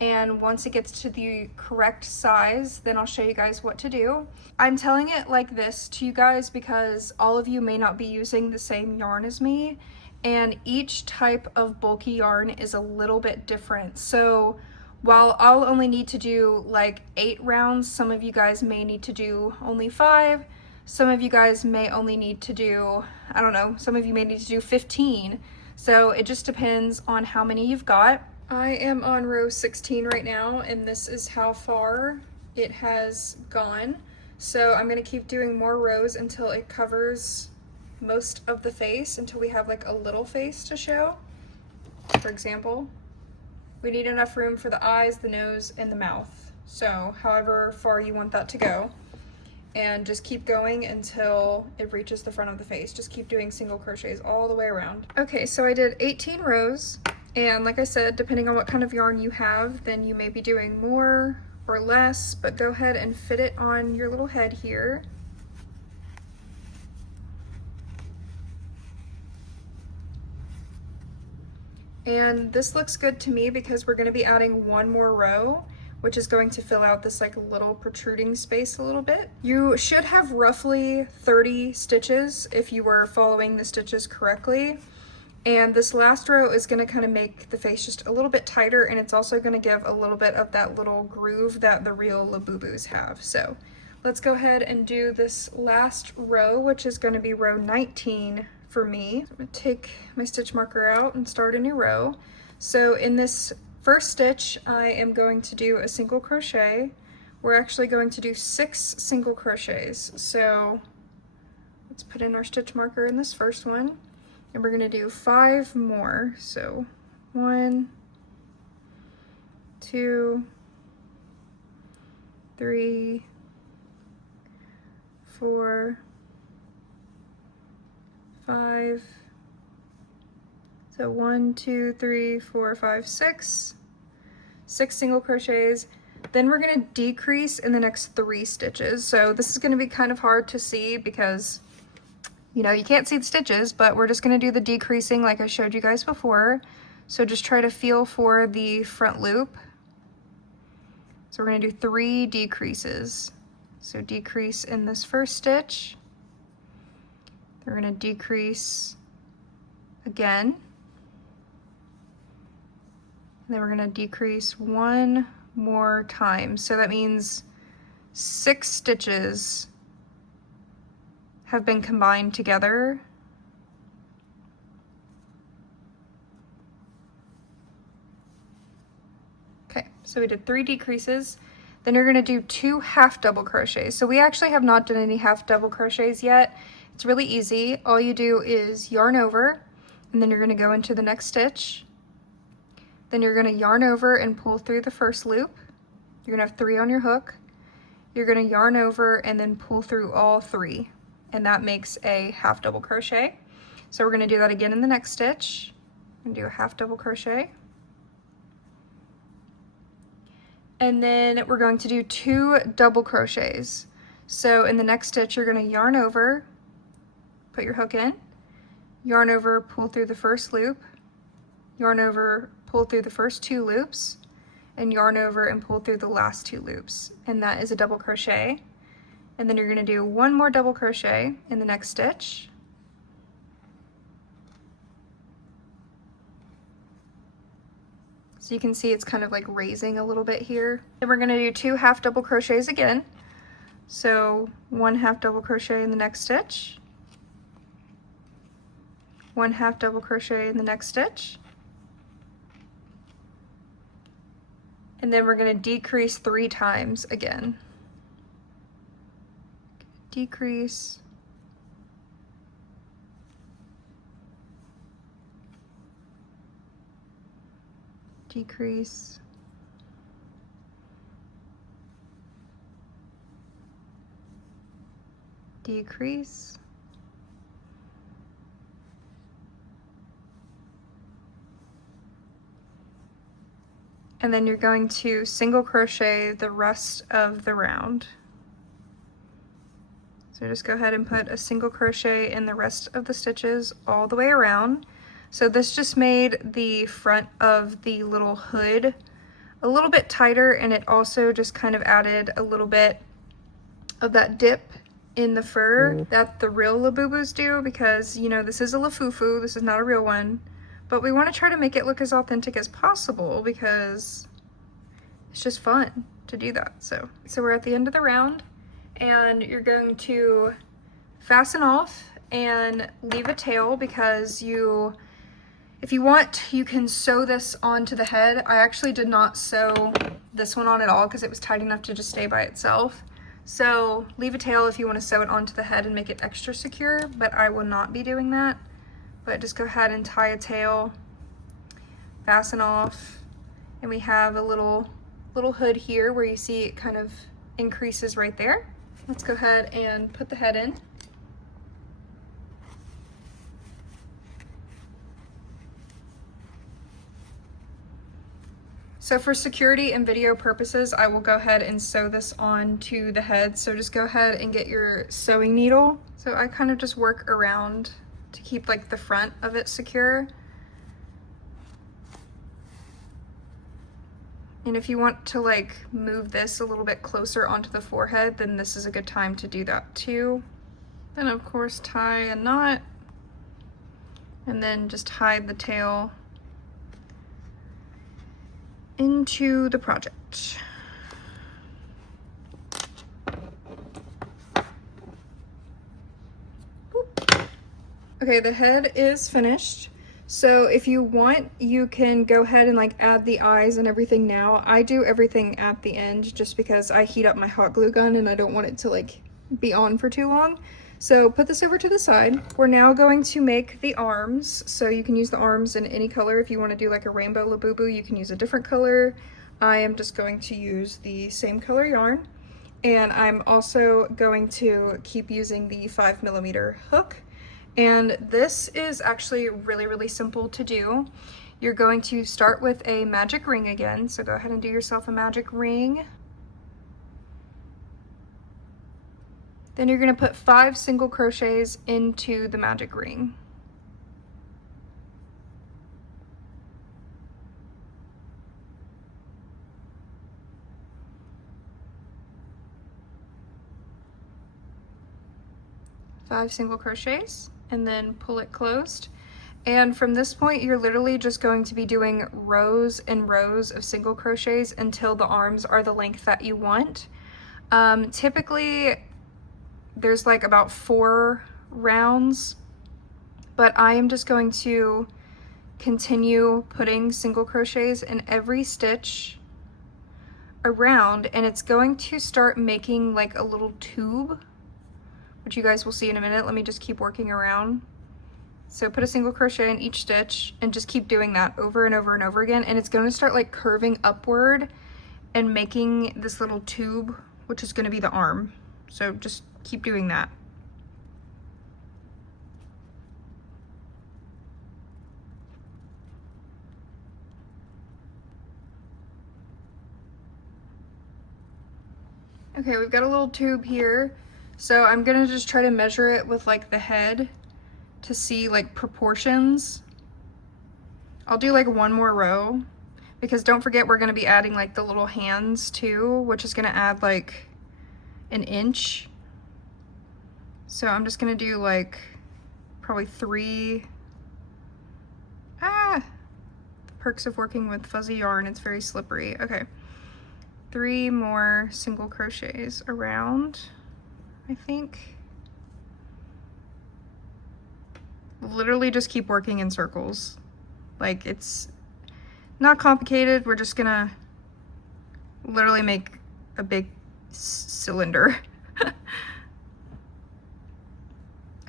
And once it gets to the correct size, then I'll show you guys what to do. I'm telling it like this to you guys because all of you may not be using the same yarn as me, and each type of bulky yarn is a little bit different. So while I'll only need to do like 8 rounds, some of you guys may need to do only 5. Some of you guys may only need to do, I don't know, some of you may need to do 15. So it just depends on how many you've got. I am on row 16 right now, and this is how far it has gone. So I'm gonna keep doing more rows until it covers most of the face, until we have like a little face to show. For example, we need enough room for the eyes, the nose, and the mouth. So however far you want that to go. And just keep going until it reaches the front of the face. Just keep doing single crochets all the way around. Okay, so I did 18 rows. And like I said, depending on what kind of yarn you have, then you may be doing more or less, but go ahead and fit it on your little head here. And this looks good to me because we're going to be adding one more row, which is going to fill out this like little protruding space a little bit. You should have roughly 30 stitches if you were following the stitches correctly. And this last row is going to kind of make the face just a little bit tighter, and it's also going to give a little bit of that little groove that the real Labubus have. So let's go ahead and do this last row, which is going to be row 19 for me. So I'm going to take my stitch marker out and start a new row. So in this first stitch, I am going to do a single crochet. We're actually going to do 6 single crochets. So let's put in our stitch marker in this first one. And we're going to do 5 more. So 1, 2, 3, 4, 5. So 1, 2, 3, 4, 5, 6. 6 single crochets. Then we're going to decrease in the next 3 stitches. So this is going to be kind of hard to see because you know, you can't see the stitches, but we're just going to do the decreasing like I showed you guys before. So just try to feel for the front loop. So we're going to do 3 decreases. So decrease in this first stitch. We're going to decrease again. And then we're going to decrease 1 more time. So that means 6 stitches have been combined together. Okay, so we did 3 decreases. Then you're gonna do 2 half double crochets. So we actually have not done any half double crochets yet. It's really easy. All you do is yarn over, and then you're gonna go into the next stitch. Then you're gonna yarn over and pull through the first loop. You're gonna have 3 on your hook. You're gonna yarn over and then pull through all 3. And that makes a half double crochet. So we're going to do that again in the next stitch. I'm going to do a half double crochet. And then we're going to do 2 double crochets. So in the next stitch, you're going to yarn over, put your hook in, yarn over, pull through the first loop, yarn over, pull through the first 2 loops, and yarn over and pull through the last 2 loops. And that is a double crochet. And then you're going to do 1 more double crochet in the next stitch. So you can see it's kind of like raising a little bit here. Then we're going to do 2 half double crochets again. So 1 half double crochet in the next stitch. 1 half double crochet in the next stitch. And then we're going to decrease 3 times again. Decrease, decrease, decrease. And then you're going to single crochet the rest of the round. So just go ahead and put a single crochet in the rest of the stitches all the way around. So this just made the front of the little hood a little bit tighter, and it also just kind of added a little bit of that dip in the fur that the real Labubus do, because, you know, this is a Lafufu, this is not a real one, but we want to try to make it look as authentic as possible because it's just fun to do that. So we're at the end of the round, and you're going to fasten off and leave a tail, because if you want, you can sew this onto the head. I actually did not sew this one on at all because it was tight enough to just stay by itself. So leave a tail if you want to sew it onto the head and make it extra secure, but I will not be doing that. But just go ahead and tie a tail, fasten off, and we have a little hood here where you see it kind of increases right there. Let's go ahead and put the head in. So for security and video purposes, I will go ahead and sew this onto the head. So just go ahead and get your sewing needle. So I kind of just work around to keep like the front of it secure. And if you want to like move this a little bit closer onto the forehead, then this is a good time to do that too. Then of course tie a knot, and then just hide the tail into the project. Okay, the head is finished. So if you want, you can go ahead and like add the eyes and everything now. I do everything at the end just because I heat up my hot glue gun and I don't want it to like be on for too long. So put this over to the side. We're now going to make the arms. So you can use the arms in any color. If you want to do like a rainbow Labubu, you can use a different color. I am just going to use the same color yarn. And I'm also going to keep using the 5mm hook. And this is actually really, really simple to do. You're going to start with a magic ring again. So go ahead and do yourself a magic ring. Then you're going to put 5 single crochets into the magic ring. Five single crochets, and then pull it closed. And from this point, you're literally just going to be doing rows and rows of single crochets until the arms are the length that you want. Typically, there's like about 4 rounds, but I am just going to continue putting single crochets in every stitch around, and it's going to start making like a little tube, which you guys will see in a minute. Let me just keep working around. So put a single crochet in each stitch and just keep doing that over and over and over again, and it's going to start like curving upward and making this little tube, which is going to be the arm. So just keep doing that. Okay, we've got a little tube here. So I'm gonna just try to measure it with like the head to see like proportions. I'll do like 1 more row, because don't forget we're gonna be adding like the little hands too, which is gonna add like an inch. So I'm just gonna do like probably 3. The perks of working with fuzzy yarn, it's very slippery. Okay, 3 more single crochets around, I think. Literally just keep working in circles. Like, it's not complicated. We're just gonna literally make a big cylinder.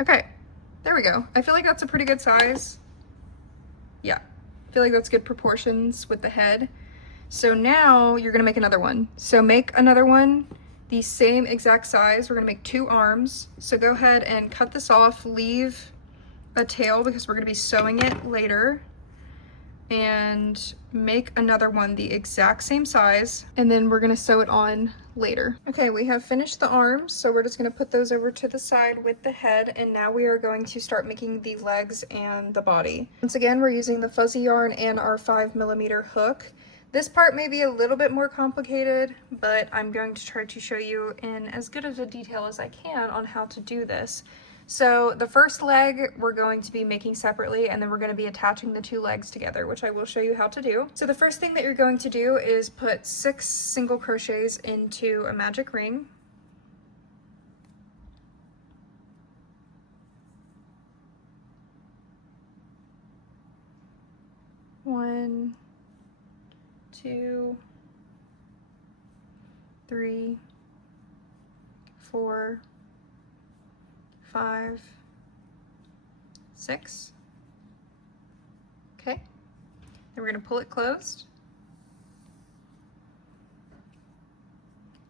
Okay, there we go. I feel like that's a pretty good size. Yeah, I feel like that's good proportions with the head. So now you're gonna make another one. So make another one the same exact size. We're gonna make 2 arms. So go ahead and cut this off, leave a tail because we're gonna be sewing it later, and make another one the exact same size, and then we're gonna sew it on later. Okay, we have finished the arms, so we're just gonna put those over to the side with the head, and now we are going to start making the legs and the body. Once again, we're using the fuzzy yarn and our 5mm hook. This part may be a little bit more complicated, but I'm going to try to show you in as good of a detail as I can on how to do this. So the first leg we're going to be making separately, and then we're going to be attaching the 2 legs together, which I will show you how to do. So the first thing that you're going to do is put 6 single crochets into a magic ring. One, 2, 3, 4, 5, 6. Okay, then we're going to pull it closed.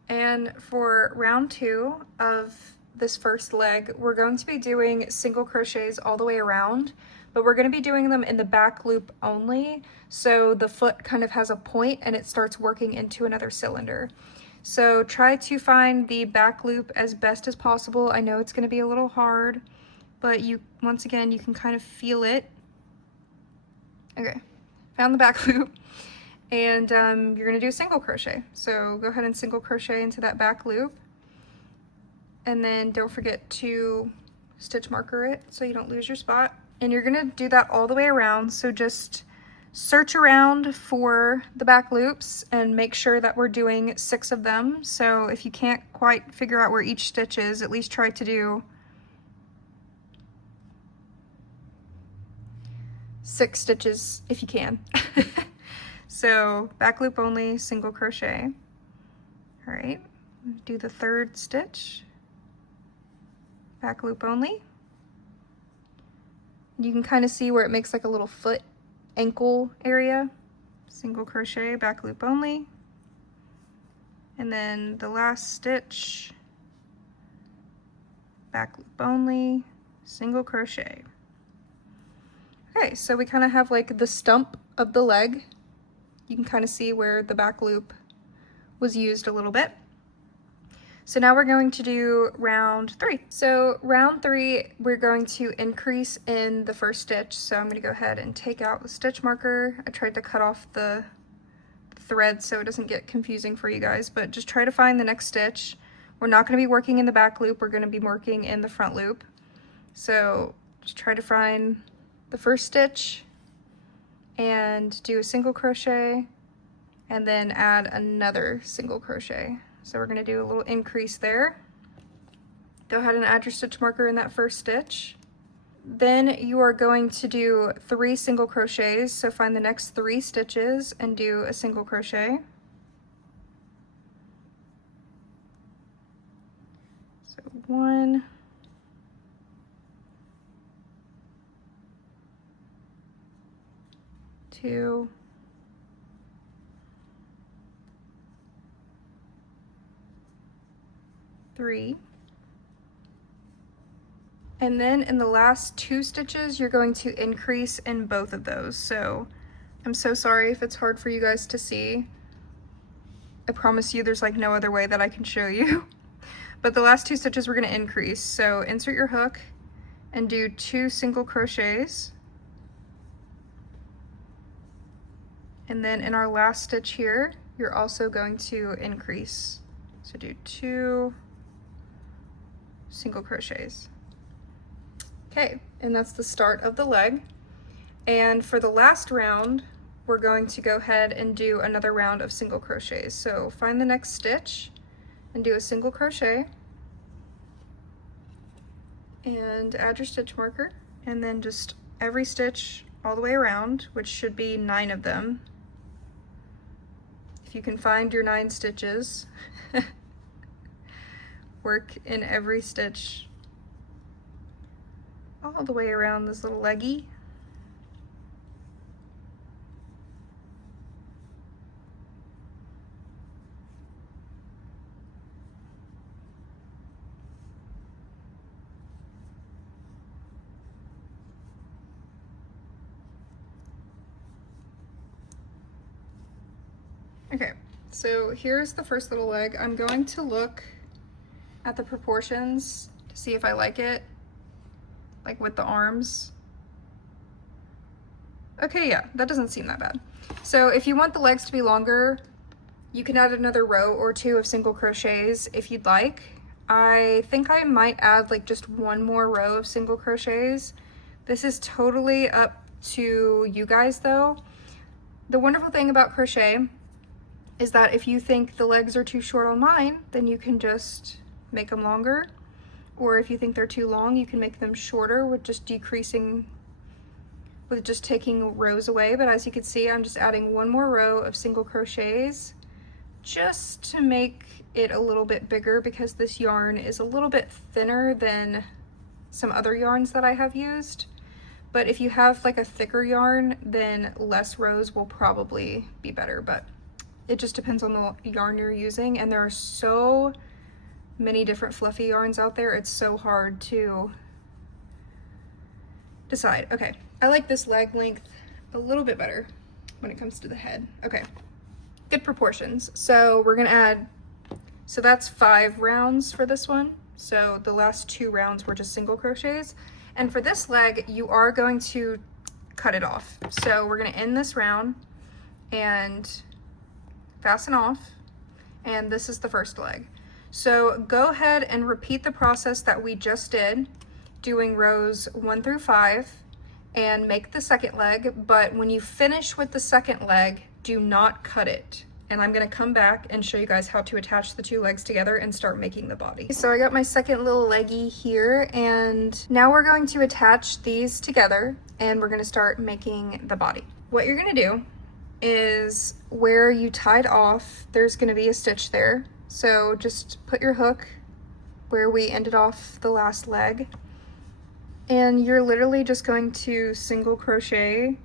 And for round 2 of this first leg, we're going to be doing single crochets all the way around, but we're going to be doing them in the back loop only, so the foot kind of has a point and it starts working into another cylinder. So try to find the back loop as best as possible. I know it's going to be a little hard, but once again, you can kind of feel it. Okay, found the back loop, and you're going to do a single crochet. So go ahead and single crochet into that back loop, and then don't forget to stitch marker it so you don't lose your spot. And you're going to do that all the way around, so just search around for the back loops and make sure that we're doing 6 of them. So if you can't quite figure out where each stitch is, at least try to do 6 stitches if you can. So back loop only, single crochet. All right, do the 3rd stitch, back loop only. You can kind of see where it makes like a little foot ankle area, single crochet, back loop only, and then the last stitch, back loop only, single crochet. Okay, so we kind of have like the stump of the leg. You can kind of see where the back loop was used a little bit. So now we're going to do round 3. So round 3, we're going to increase in the first stitch. So I'm going to go ahead and take out the stitch marker. I tried to cut off the thread so it doesn't get confusing for you guys, but just try to find the next stitch. We're not going to be working in the back loop, we're going to be working in the front loop. So just try to find the first stitch and do a single crochet, and then add another single crochet. So we're going to do a little increase there. Go ahead and add your stitch marker in that first stitch. Then you are going to do 3 single crochets. So find the next 3 stitches and do a single crochet. So 1, 2, 3, and then in the last 2 stitches you're going to increase in both of those. So I'm so sorry if it's hard for you guys to see. I promise you there's like no other way that I can show you. But the last 2 stitches we're going to increase. So insert your hook and do 2 single crochets, and then in our last stitch here you're also going to increase. So do 2 single crochets. Okay, and that's the start of the leg. And for the last round, we're going to go ahead and do another round of single crochets. So find the next stitch and do a single crochet, and add your stitch marker, and then just every stitch all the way around, which should be 9 of them. If you can find your 9 stitches, work in every stitch all the way around this little leggy. Okay, so here's the first little leg. I'm going to look at the proportions to see if I like it, like with the arms. Okay, yeah, that doesn't seem that bad. So if you want the legs to be longer, you can add another row or two of single crochets if you'd like. I think I might add like just one more row of single crochets. This is totally up to you guys though. The wonderful thing about crochet is that if you think the legs are too short on mine, then you can just make them longer. Or if you think they're too long, you can make them shorter with just decreasing, with just taking rows away. But as you can see, I'm just adding one more row of single crochets just to make it a little bit bigger, because this yarn is a little bit thinner than some other yarns that I have used. But if you have like a thicker yarn, then less rows will probably be better, but it just depends on the yarn you're using. And there are so many different fluffy yarns out there, it's so hard to decide. Okay, I like this leg length a little bit better when it comes to the head. Okay, good proportions. So we're gonna add, so that's 5 rounds for this one. So the last 2 rounds were just single crochets. And for this leg, you are going to cut it off. So we're gonna end this round and fasten off. And this is the first leg. So go ahead and repeat the process that we just did, doing rows 1 through 5, and make the second leg. But when you finish with the second leg, do not cut it. And I'm gonna come back and show you guys how to attach the 2 legs together and start making the body. So I got my second little leggy here, and now we're going to attach these together and we're gonna start making the body. What you're gonna do is where you tied off, there's gonna be a stitch there. So just put your hook where we ended off the last leg, and you're literally just going to single crochet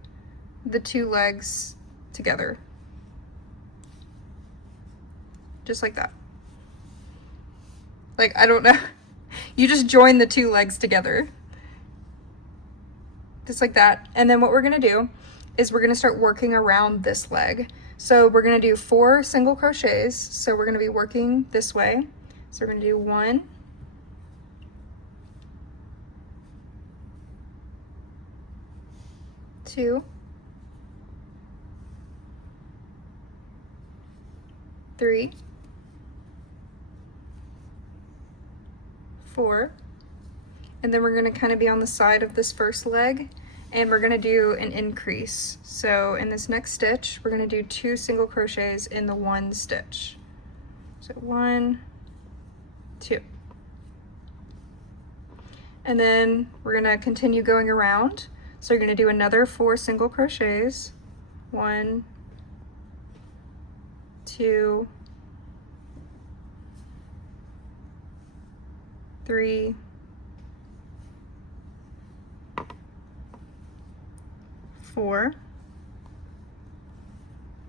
the 2 legs together. Just like that. Like, I don't know. You just join the 2 legs together. Just like that. And then what we're gonna do is we're gonna start working around this leg. So we're gonna do 4 single crochets. So we're gonna be working this way. So we're gonna do 1, 2, 3, 4, and then we're going to kind of be on the side of this first leg, and we're going to do an increase. So in this next stitch, we're going to do 2 single crochets in the 1 stitch. So 1, 2. And then we're going to continue going around. So you're going to do another 4 single crochets. 1, 2, 3, 4,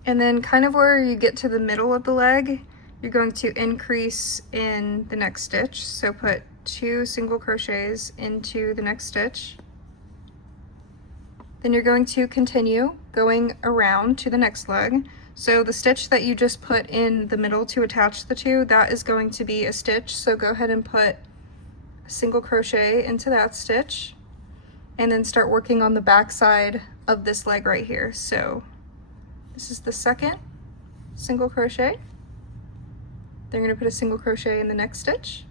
and then kind of where you get to the middle of the leg, you're going to increase in the next stitch. So put 2 single crochets into the next stitch. Then you're going to continue going around to the next leg. So the stitch that you just put in the middle to attach the 2, that is going to be a stitch. So go ahead and put a single crochet into that stitch, and then start working on the back side of this leg right here. So this is the second single crochet. Then you're going to put a single crochet in the next stitch,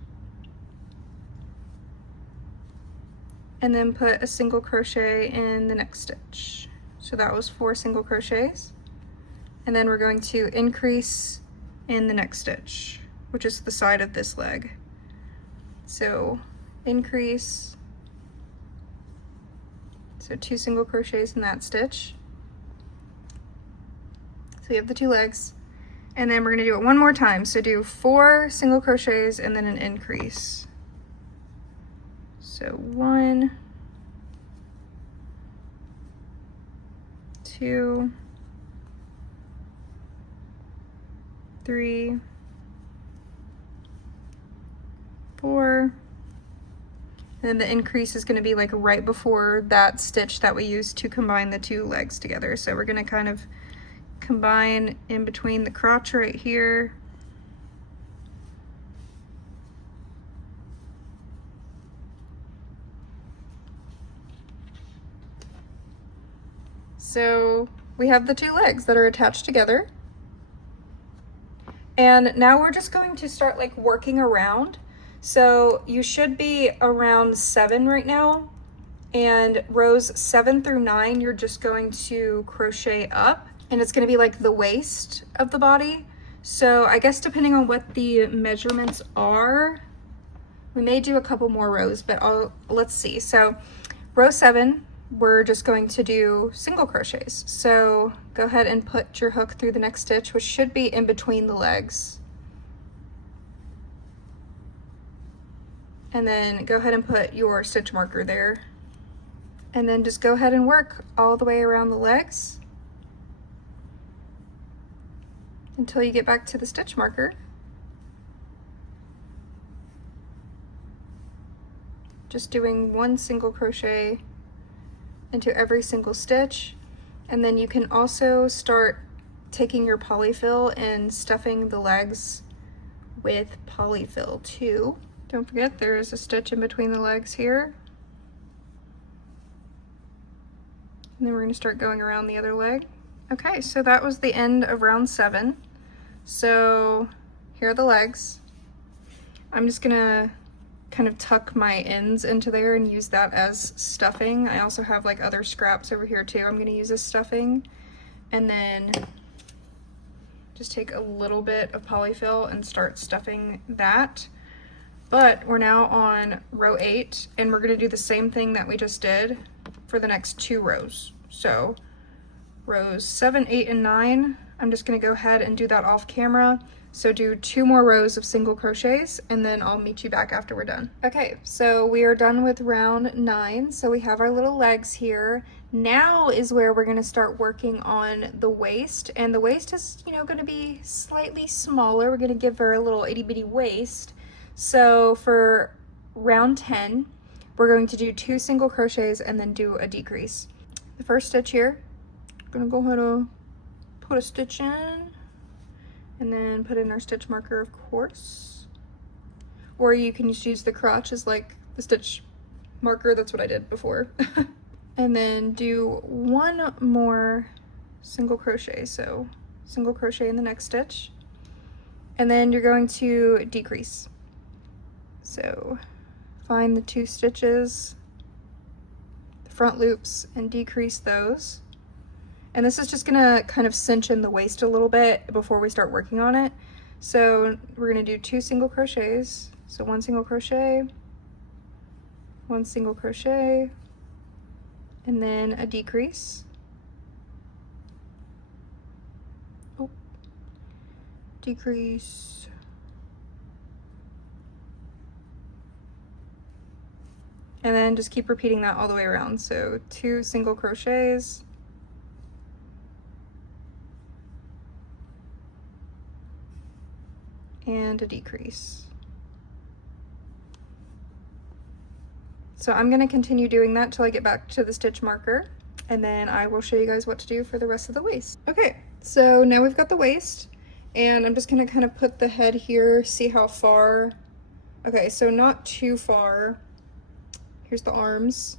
and then put a single crochet in the next stitch. So that was 4 single crochets. And then we're going to increase in the next stitch, which is the side of this leg. So increase, so 2 single crochets in that stitch. So you have the 2 legs, and then we're going to do it one more time. So do 4 single crochets and then an increase. So 1, 2, 3, 4, and then the increase is going to be like right before that stitch that we used to combine the 2 legs together. So we're going to kind of combine in between the crotch right here. So we have the two legs that are attached together. And now we're just going to start like working around. So you should be around 7 right now. And rows 7 through 9, you're just going to crochet up. And it's gonna be like the waist of the body. So I guess depending on what the measurements are, we may do a couple more rows, but let's see. So row 7, we're just going to do single crochets. So go ahead and put your hook through the next stitch, which should be in between the legs. And then go ahead and put your stitch marker there. And then just go ahead and work all the way around the legs until you get back to the stitch marker. Just doing 1 single crochet into every single stitch. And then you can also start taking your polyfill and stuffing the legs with polyfill too. Don't forget there is a stitch in between the legs here. And then we're going to start going around the other leg. Okay, so that was the end of round 7. So here are the legs. I'm just going to kind of tuck my ends into there and use that as stuffing. I also have like other scraps over here too. I'm going to use as stuffing, and then just take a little bit of polyfill and start stuffing that. But we're now on row 8, and we're going to do the same thing that we just did for the next 2 rows. So rows 7, 8, and 9, I'm just going to go ahead and do that off camera. So do 2 more rows of single crochets, and then I'll meet you back after we're done. Okay, so we are done with round 9. So we have our little legs here. Now is where we're going to start working on the waist, and the waist is, going to be slightly smaller. We're going to give her a little itty bitty waist. So for round 10, we're going to do 2 single crochets and then do a decrease. The first stitch here, I'm going to go ahead and put a stitch in. And then put in our stitch marker, of course. Or you can just use the crotch as like the stitch marker. That's what I did before. And then do 1 more single crochet. So single crochet in the next stitch. And then you're going to decrease. So find the 2 stitches, the front loops, and decrease those. And this is just gonna kind of cinch in the waist a little bit before we start working on it. So we're gonna do 2 single crochets. So 1 single crochet, 1 single crochet, and then a decrease. Oh, decrease. And then just keep repeating that all the way around. So 2 single crochets, and a decrease. So I'm going to continue doing that till I get back to the stitch marker, and then I will show you guys what to do for the rest of the waist. Okay, so now we've got the waist, and I'm just going to kind of put the head here, see how far. Okay, so not too far. Here's the arms.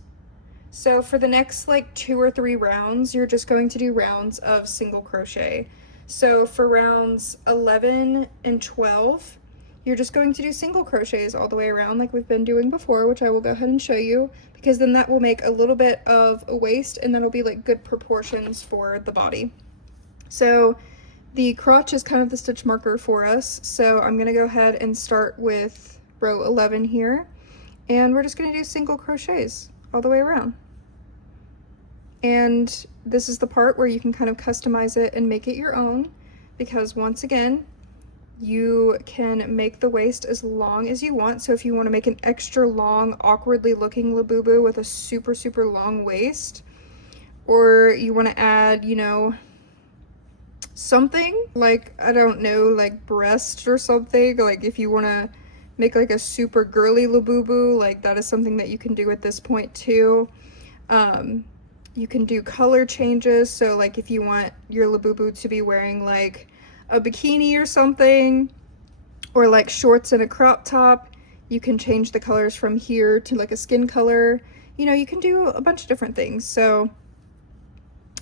So for the next like 2 or 3 rounds, you're just going to do rounds of single crochet. So for rounds 11 and 12, you're just going to do single crochets all the way around like we've been doing before, which I will go ahead and show you, because then that will make a little bit of a waist, and that'll be like good proportions for the body. So the crotch is kind of the stitch marker for us. So I'm going to go ahead and start with row 11 here, and we're just going to do single crochets all the way around. And this is the part where you can kind of customize it and make it your own, because once again, you can make the waist as long as you want. So if you want to make an extra long, awkwardly looking Labubu with a super, super long waist, or you want to add, something like, I don't know, like breast or something, like if you want to make like a super girly Labubu, like that is something that you can do at this point too. You can do color changes, so like if you want your Labubu to be wearing like a bikini or something, or like shorts and a crop top, you can change the colors from here to like a skin color. You know, you can do a bunch of different things. So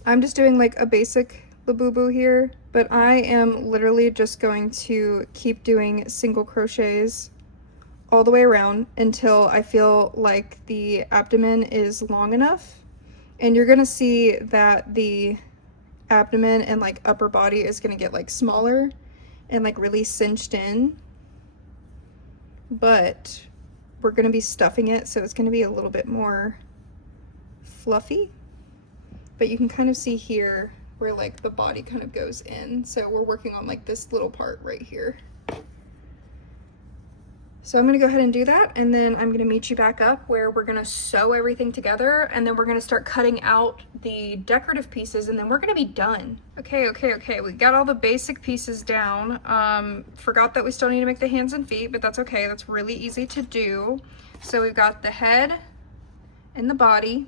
I'm just doing like a basic Labubu here, but I am literally just going to keep doing single crochets all the way around until I feel like the abdomen is long enough. And you're gonna see that the abdomen and like upper body is gonna get like smaller and like really cinched in, but we're gonna be stuffing it, so it's gonna be a little bit more fluffy. But you can kind of see here where like the body kind of goes in, so we're working on like this little part right here. So I'm gonna go ahead and do that, and then I'm gonna meet you back up where we're gonna sew everything together, and then we're gonna start cutting out the decorative pieces, and then we're gonna be done. Okay, we got all the basic pieces down. Forgot that we still need to make the hands and feet, but that's okay, that's really easy to do. So we've got the head and the body,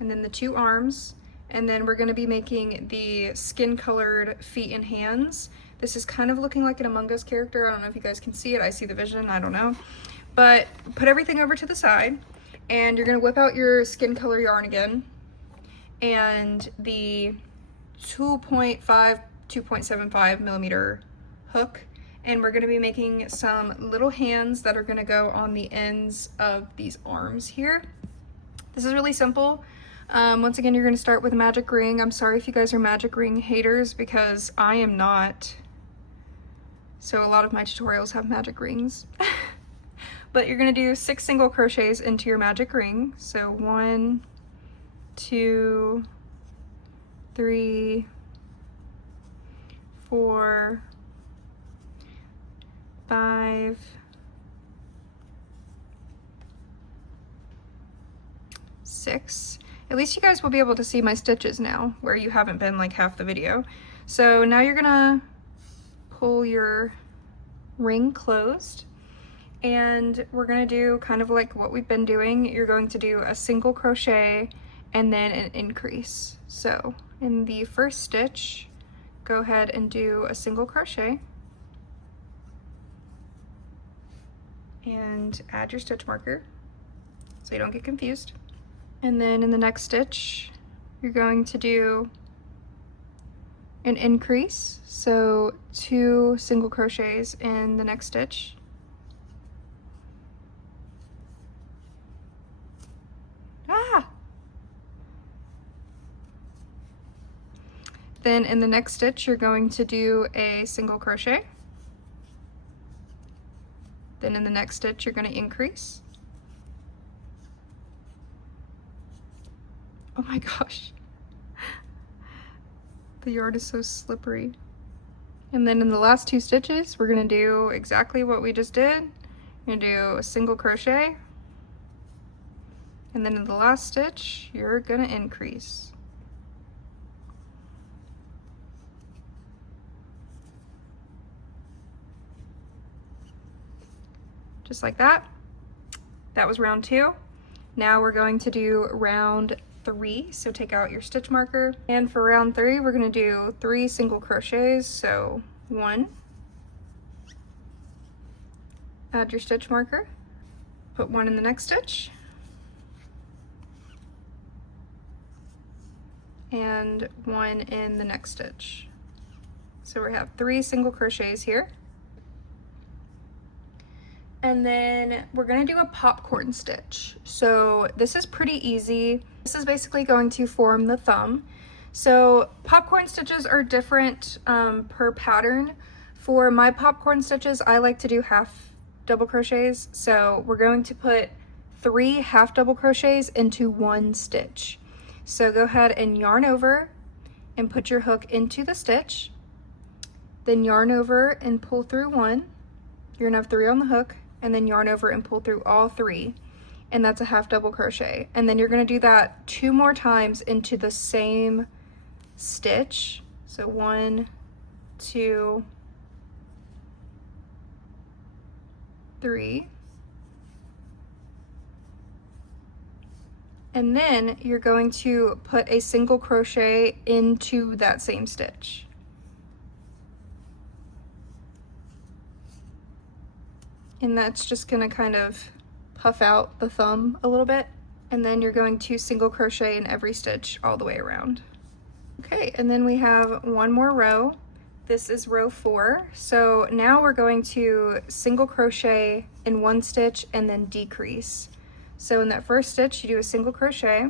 and then the two arms, and then we're gonna be making the skin colored feet and hands. This is kind of looking like an Among Us character. I don't know if you guys can see it. I see the vision, I don't know. But put everything over to the side, and you're gonna whip out your skin color yarn again, and the 2.75 millimeter hook, and we're gonna be making some little hands that are gonna go on the ends of these arms here. This is really simple. Once again, you're gonna start with a magic ring. I'm sorry if you guys are magic ring haters, because I am not. So a lot of my tutorials have magic rings. But you're gonna do 6 single crochets into your magic ring. So 1, 2, 3, 4, 5, 6. At least you guys will be able to see my stitches now, where you haven't been like half the video. So now you're gonna pull your ring closed, and we're gonna do kind of like what we've been doing. You're going to do a single crochet and then an increase. So in the first stitch, go ahead and do a single crochet and add your stitch marker so you don't get confused. And then in the next stitch, you're going to do an increase, so 2 single crochets in the next stitch. Then in the next stitch, you're going to do a single crochet. Then in the next stitch, you're going to increase. Oh my gosh. The yarn is so slippery. And then in the last 2 stitches, we're gonna do exactly what we just did. You're gonna do a single crochet. And then in the last stitch, you're gonna increase. Just like that. That was round 2. Now we're going to do round 3, so take out your stitch marker, and for round 3 we're going to do 3 single crochets. So 1, add your stitch marker, put 1 in the next stitch, and 1 in the next stitch. So we have 3 single crochets here. And then we're gonna do a popcorn stitch. So this is pretty easy. This is basically going to form the thumb. So popcorn stitches are different per pattern. For my popcorn stitches, I like to do half double crochets. So we're going to put 3 half double crochets into 1 stitch. So go ahead and yarn over and put your hook into the stitch. Then yarn over and pull through 1. You're gonna have 3 on the hook, and then yarn over and pull through all 3, and that's a half double crochet. And then you're going to do that 2 more times into the same stitch. So 1, 2, 3, And then you're going to put a single crochet into that same stitch. And that's just gonna kind of puff out the thumb a little bit. And then you're going to single crochet in every stitch all the way around. Okay, and then we have one more row. This is row 4. So now we're going to single crochet in one stitch and then decrease. So in that first stitch, you do a single crochet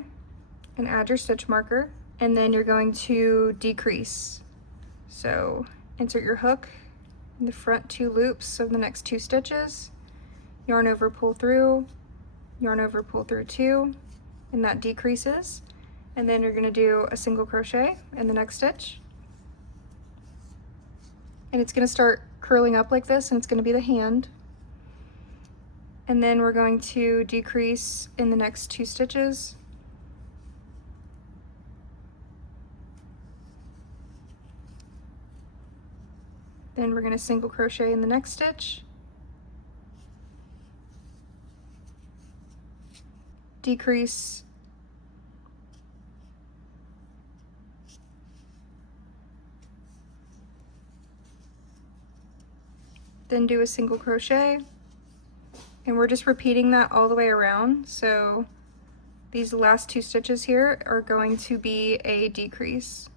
and add your stitch marker, and then you're going to decrease. So insert your hook in the front 2 loops of the next 2 stitches, yarn over, pull through, yarn over, pull through 2, and that decreases. And then you're gonna do a single crochet in the next stitch. And it's gonna start curling up like this, and it's gonna be the hand. And then we're going to decrease in the next 2 stitches. Then we're going to single crochet in the next stitch. Decrease. Then do a single crochet. And we're just repeating that all the way around. So these last 2 stitches here are going to be a decrease.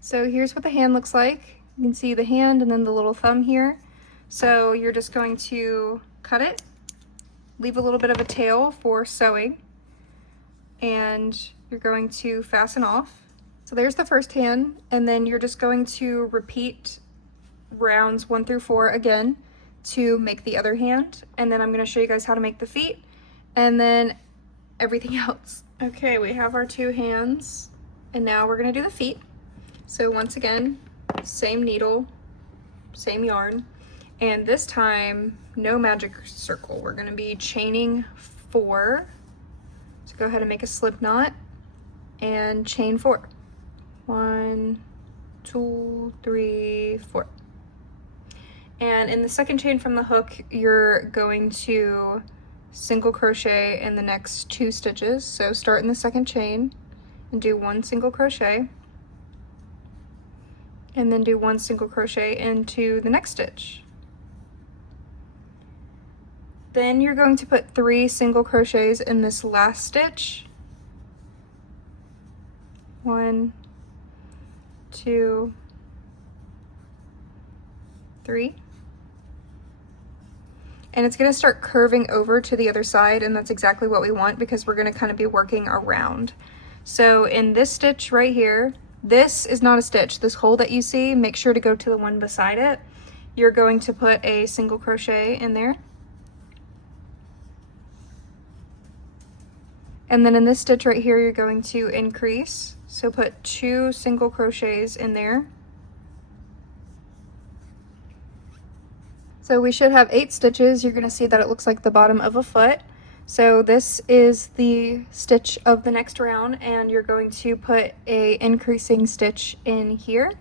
So here's what the hand looks like. You can see the hand and then the little thumb here. So you're just going to cut it, leave a little bit of a tail for sewing, and you're going to fasten off. So there's the first hand, and then you're just going to repeat rounds 1 through 4 again to make the other hand, and then I'm going to show you guys how to make the feet and then everything else. Okay, we have our 2 hands, and now we're going to do the feet. So once again, same needle, same yarn, and this time no magic circle. We're going to be chaining 4. So go ahead and make a slip knot and chain 4. 1, 2, 3, 4. And in the second chain from the hook, you're going to single crochet in the next 2 stitches. So start in the second chain and do 1 single crochet, and then do 1 single crochet into the next stitch. Then you're going to put 3 single crochets in this last stitch. 1, 2, 3. And it's going to start curving over to the other side, and that's exactly what we want because we're going to kind of be working around. So in this stitch right here, this is not a stitch. This hole that you see, make sure to go to the one beside it. You're going to put a single crochet in there. And then in this stitch right here, you're going to increase. So put 2 single crochets in there. So we should have 8 stitches. You're going to see that it looks like the bottom of a foot. So this is the stitch of the next round, and you're going to put a increasing stitch in here.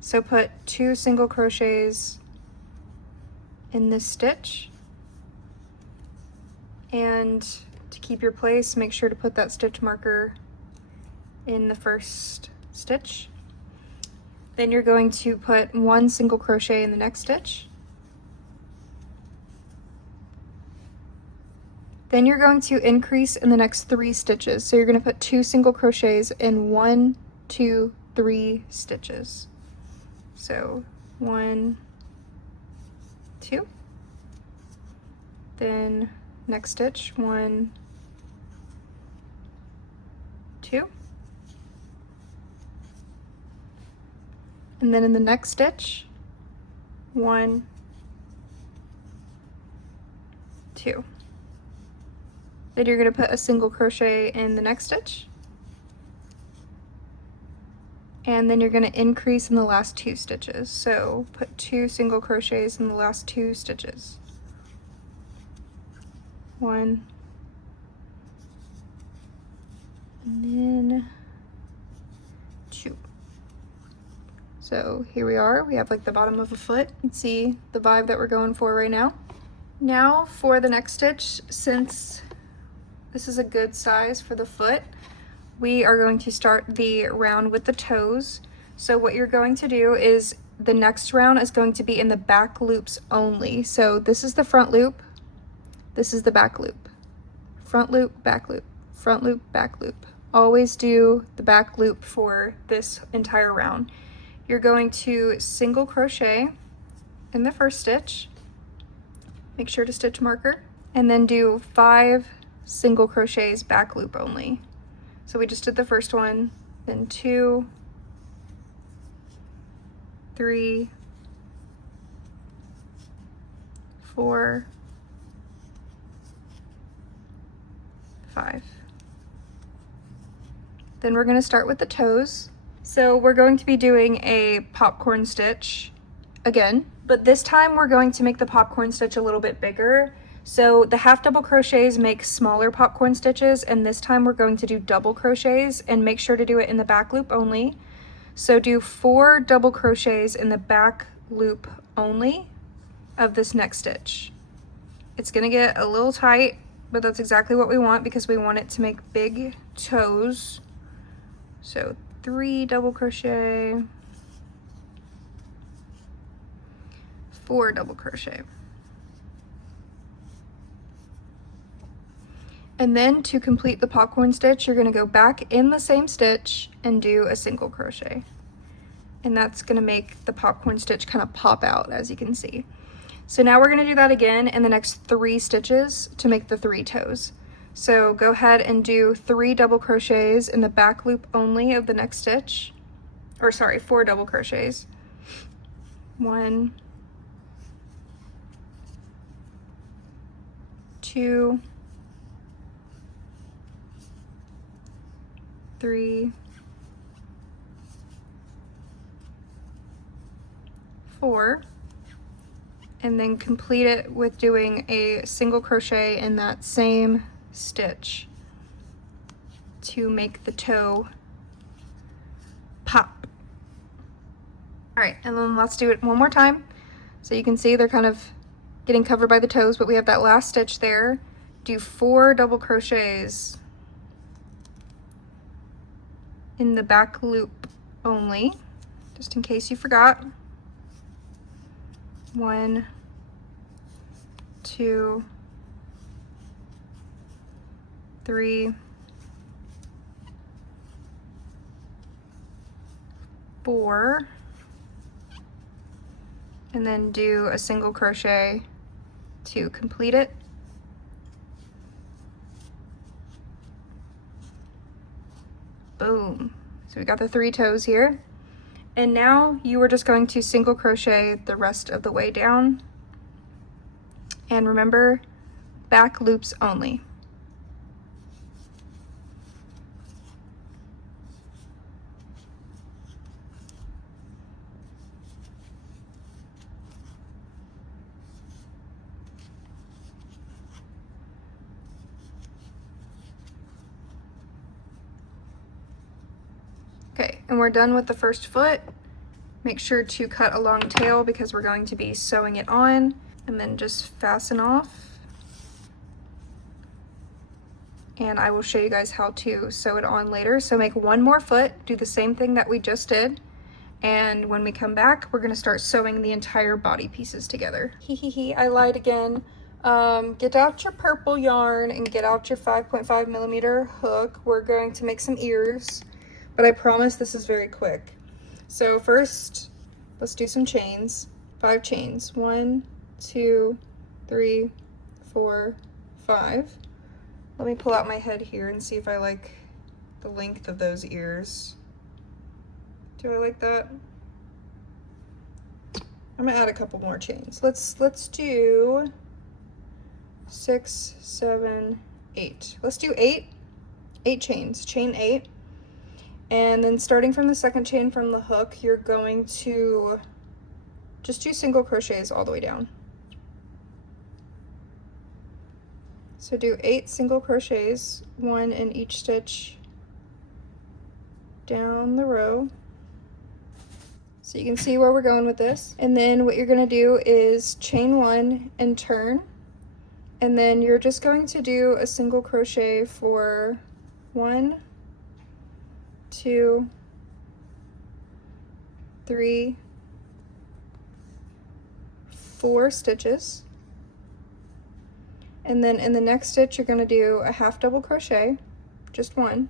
So put 2 single crochets in this stitch, and to keep your place, make sure to put that stitch marker in the first stitch. Then you're going to put 1 single crochet in the next stitch. Then you're going to increase in the next 3 stitches. So you're going to put 2 single crochets in 1, 2, 3 stitches. So 1, 2. Then next stitch, 1, 2. And then in the next stitch, 1, 2. Then you're going to put a single crochet in the next stitch, and then you're going to increase in the last 2 stitches. So put 2 single crochets in the last 2 stitches. 1, and then 2. So here we are. We have like the bottom of a foot. You can see the vibe that we're going for right now. Now for the next stitch, since this is a good size for the foot, we are going to start the round with the toes. So what you're going to do is the next round is going to be in the back loops only. So this is the front loop, this is the back loop, front loop, back loop, front loop, back loop. Always do the back loop for this entire round. You're going to single crochet in the first stitch, make sure to stitch marker, and then do 5 single crochets back loop only. So we just did the first one, then 2, 3, 4, 5. Then we're going to start with the toes. So we're going to be doing a popcorn stitch again, but this time we're going to make the popcorn stitch a little bit bigger. So the half double crochets make smaller popcorn stitches, and this time we're going to do double crochets, and make sure to do it in the back loop only. So do 4 double crochets in the back loop only of this next stitch. It's gonna get a little tight, but that's exactly what we want because we want it to make big toes. So 3 double crochet, 4 double crochet. And then to complete the popcorn stitch, you're gonna go back in the same stitch and do a single crochet. And that's gonna make the popcorn stitch kind of pop out, as you can see. So now we're gonna do that again in the next 3 stitches to make the 3 toes. So go ahead and do 3 double crochets in the back loop only of the next stitch, or sorry, 4 double crochets. 1, 2, 3, 4, and then complete it with doing a single crochet in that same stitch to make the toe pop. All right, and then let's do it one more time. So you can see they're kind of getting covered by the toes, but we have that last stitch there. Do 4 double crochets in the back loop only, just in case you forgot. 1, 2, 3, 4, and then do a single crochet to complete it. Boom. So we got the 3 toes here. And now you are just going to single crochet the rest of the way down. And remember, back loops only. Okay, and we're done with the first foot. Make sure to cut a long tail because we're going to be sewing it on, and then just fasten off. And I will show you guys how to sew it on later. So make one more foot, do the same thing that we just did, and when we come back, we're gonna start sewing the entire body pieces together. I lied again. Get out your purple yarn and get out your 5.5 millimeter hook. We're going to make some ears, but I promise this is very quick. So first, let's do some chains. 5 chains. 1, 2, 3, 4, 5. Let me pull out my head here and see if I like the length of those ears. Do I like that? I'm gonna add a couple more chains. Let's do 6, 7, 8. Let's do 8 chains. Chain 8. And then starting from the second chain from the hook, you're going to just do single crochets all the way down. So do 8 single crochets, 1 in each stitch down the row. So you can see where we're going with this. And then what you're gonna do is chain 1 and turn, And then you're just going to do a single crochet for 1, 2, 3, 4 stitches. And then in the next stitch, you're going to do a half double crochet, just one.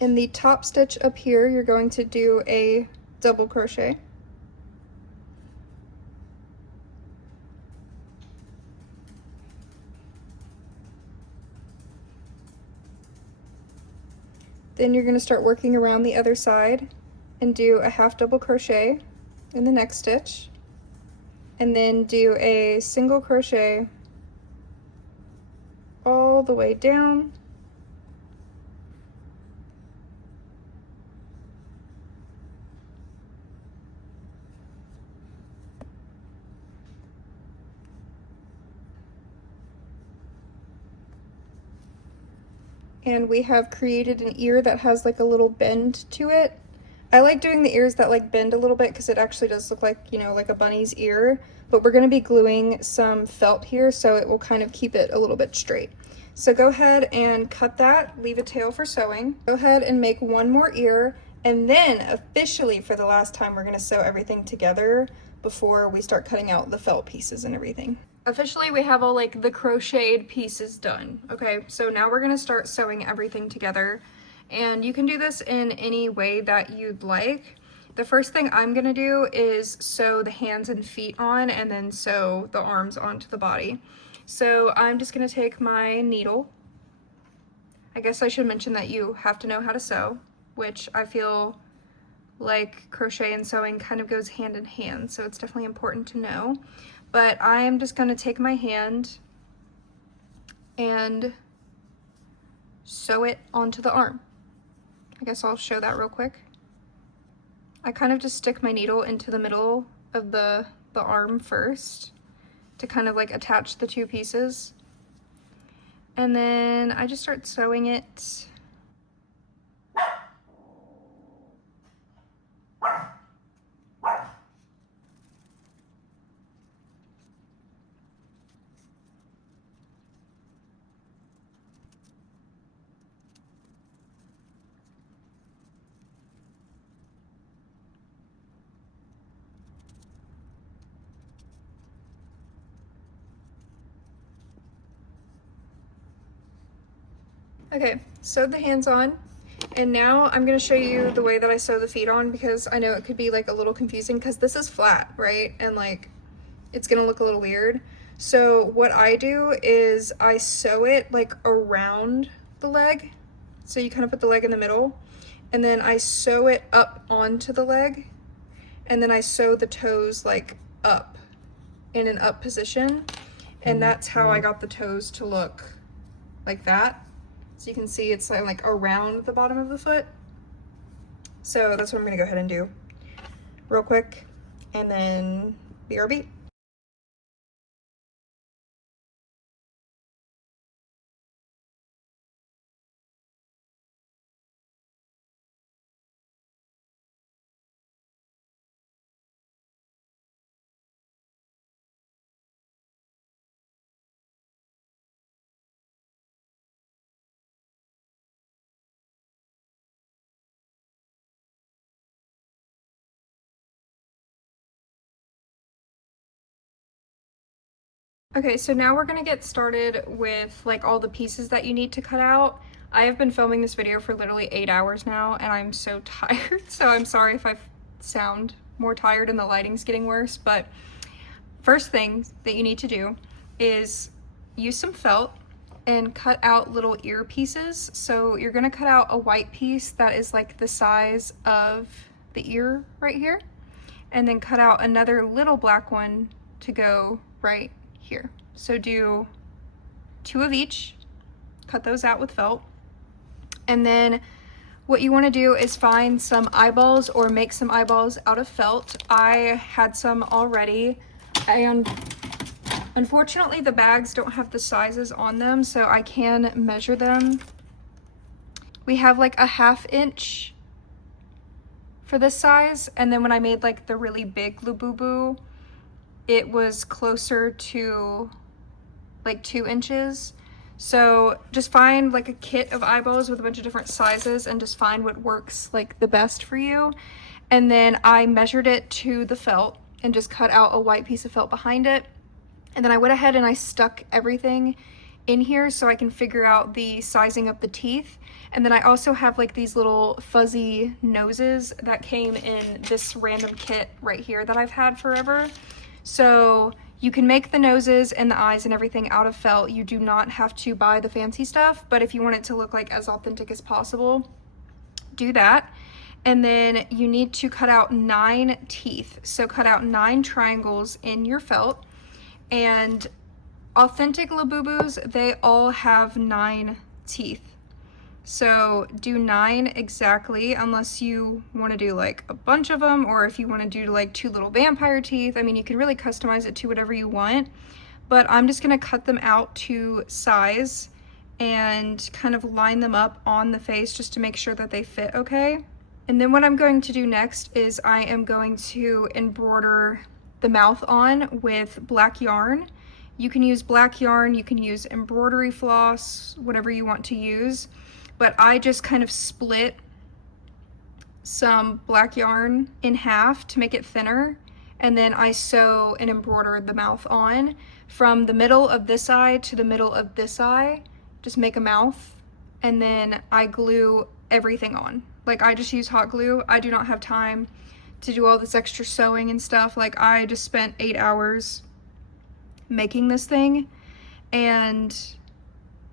In the top stitch up here, you're going to do a double crochet. Then you're going to start working around the other side and do a half double crochet in the next stitch, and then do a single crochet all the way down. And we have created an ear that has like a little bend to it. I like doing the ears that like bend a little bit because it actually does look like, you know, like a bunny's ear, but we're going to be gluing some felt here so it will kind of keep it a little bit straight. So go ahead and cut that, leave a tail for sewing. Go ahead and make one more ear, and then officially for the last time we're going to sew everything together before we start cutting out the felt pieces and everything. Officially we have all like the crocheted pieces done. Okay, so now we're going to start sewing everything together, and you can do this in any way that you'd like. The first thing I'm going to do is sew the hands and feet on, and then sew the arms onto the body. So I'm just going to take my needle. I guess I should mention that you have to know how to sew, which I feel like crochet and sewing kind of goes hand in hand, so it's definitely important to know. But I am just going to take my hand and sew it onto the arm. I guess I'll show that real quick. I kind of just stick my needle into the middle of the arm first to kind of like attach the two pieces. And then I just start sewing it. Okay, sewed the hands on, and now I'm going to show you the way that I sew the feet on, because I know it could be like a little confusing because this is flat, right? And like it's going to look a little weird. So what I do is I sew it like around the leg. So you kind of put the leg in the middle, and then I sew it up onto the leg, and then I sew the toes like up in an up position, and that's how I got the toes to look like that. So you can see it's like around the bottom of the foot. So that's what I'm gonna go ahead and do real quick, and then BRB. Okay, so now we're gonna get started with like all the pieces that you need to cut out. I have been filming this video for literally 8 hours now, and I'm so tired, so I'm sorry if I sound more tired and the lighting's getting worse. But first thing that you need to do is use some felt and cut out little ear pieces. So you're gonna cut out a white piece that is like the size of the ear right here, and then cut out another little black one to go right here. So do 2 of each, cut those out with felt, and then what you want to do is find some eyeballs or make some eyeballs out of felt. I had some already. Unfortunately the bags don't have the sizes on them, so I can measure them. We have like a 1/2 inch for this size, and then when I made like the really big Labubu, it was closer to like 2 inches. So just find like a kit of eyeballs with a bunch of different sizes and just find what works like the best for you. And then I measured it to the felt and just cut out a white piece of felt behind it. And then I went ahead and I stuck everything in here so I can figure out the sizing of the teeth. And then I also have like these little fuzzy noses that came in this random kit right here that I've had forever. So you can make the noses and the eyes and everything out of felt. You do not have to buy the fancy stuff, but if you want it to look like as authentic as possible, do that. And then you need to cut out 9 teeth. So cut out 9 triangles in your felt. And authentic Labubus, they all have 9 teeth. So do 9 exactly, unless you want to do like a bunch of them, or if you want to do like 2 little vampire teeth. I mean, you can really customize it to whatever you want, but I'm just going to cut them out to size and kind of line them up on the face just to make sure that they fit okay. And then what I'm going to do next is I am going to embroider the mouth on with black yarn. You can use black yarn, you can use embroidery floss, whatever you want to use. But I just kind of split some black yarn in half to make it thinner, and then I sew and embroider the mouth on from the middle of this eye to the middle of this eye. Just make a mouth, and then I glue everything on. Like, I just use hot glue. I do not have time to do all this extra sewing and stuff. Like, I just spent 8 hours making this thing, and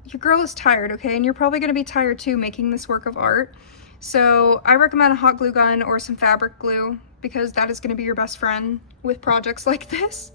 your girl is tired, okay? And you're probably gonna be tired too making this work of art. So I recommend a hot glue gun or some fabric glue because that is gonna be your best friend with projects like this.